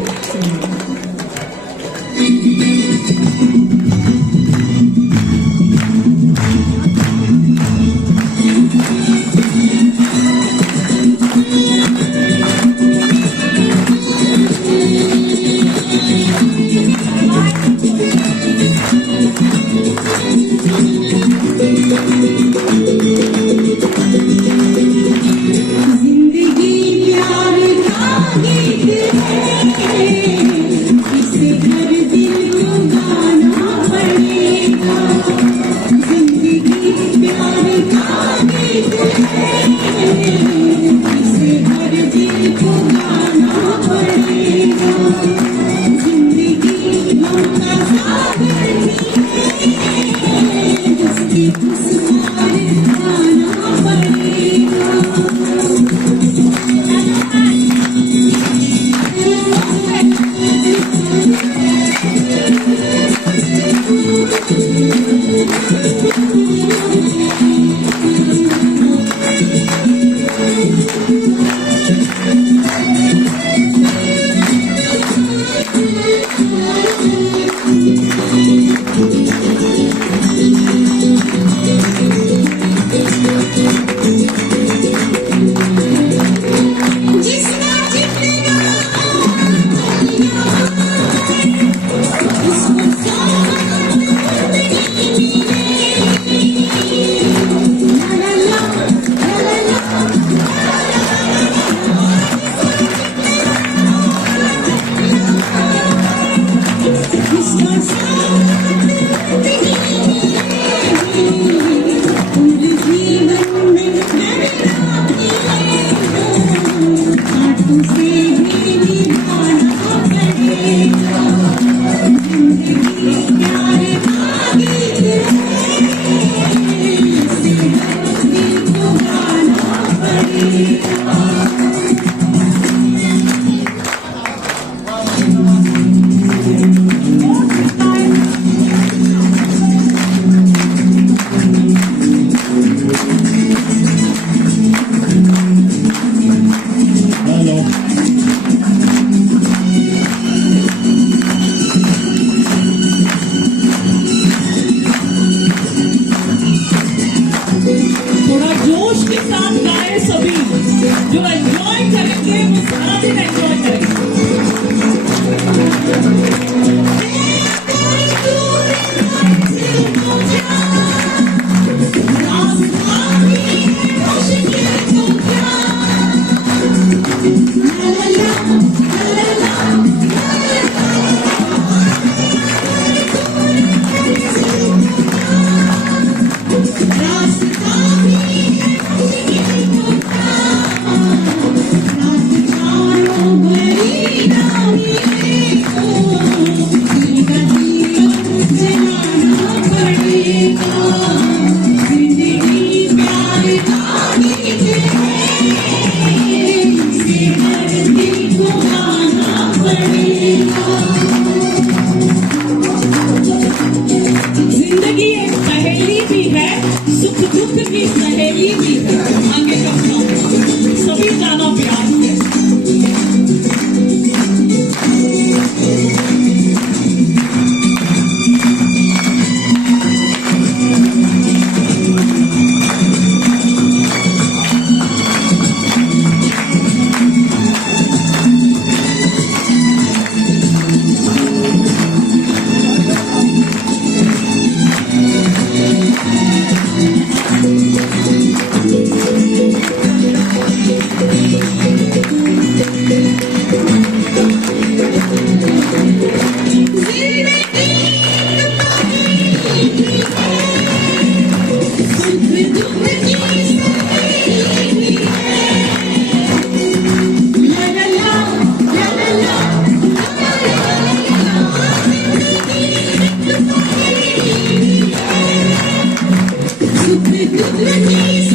गगनी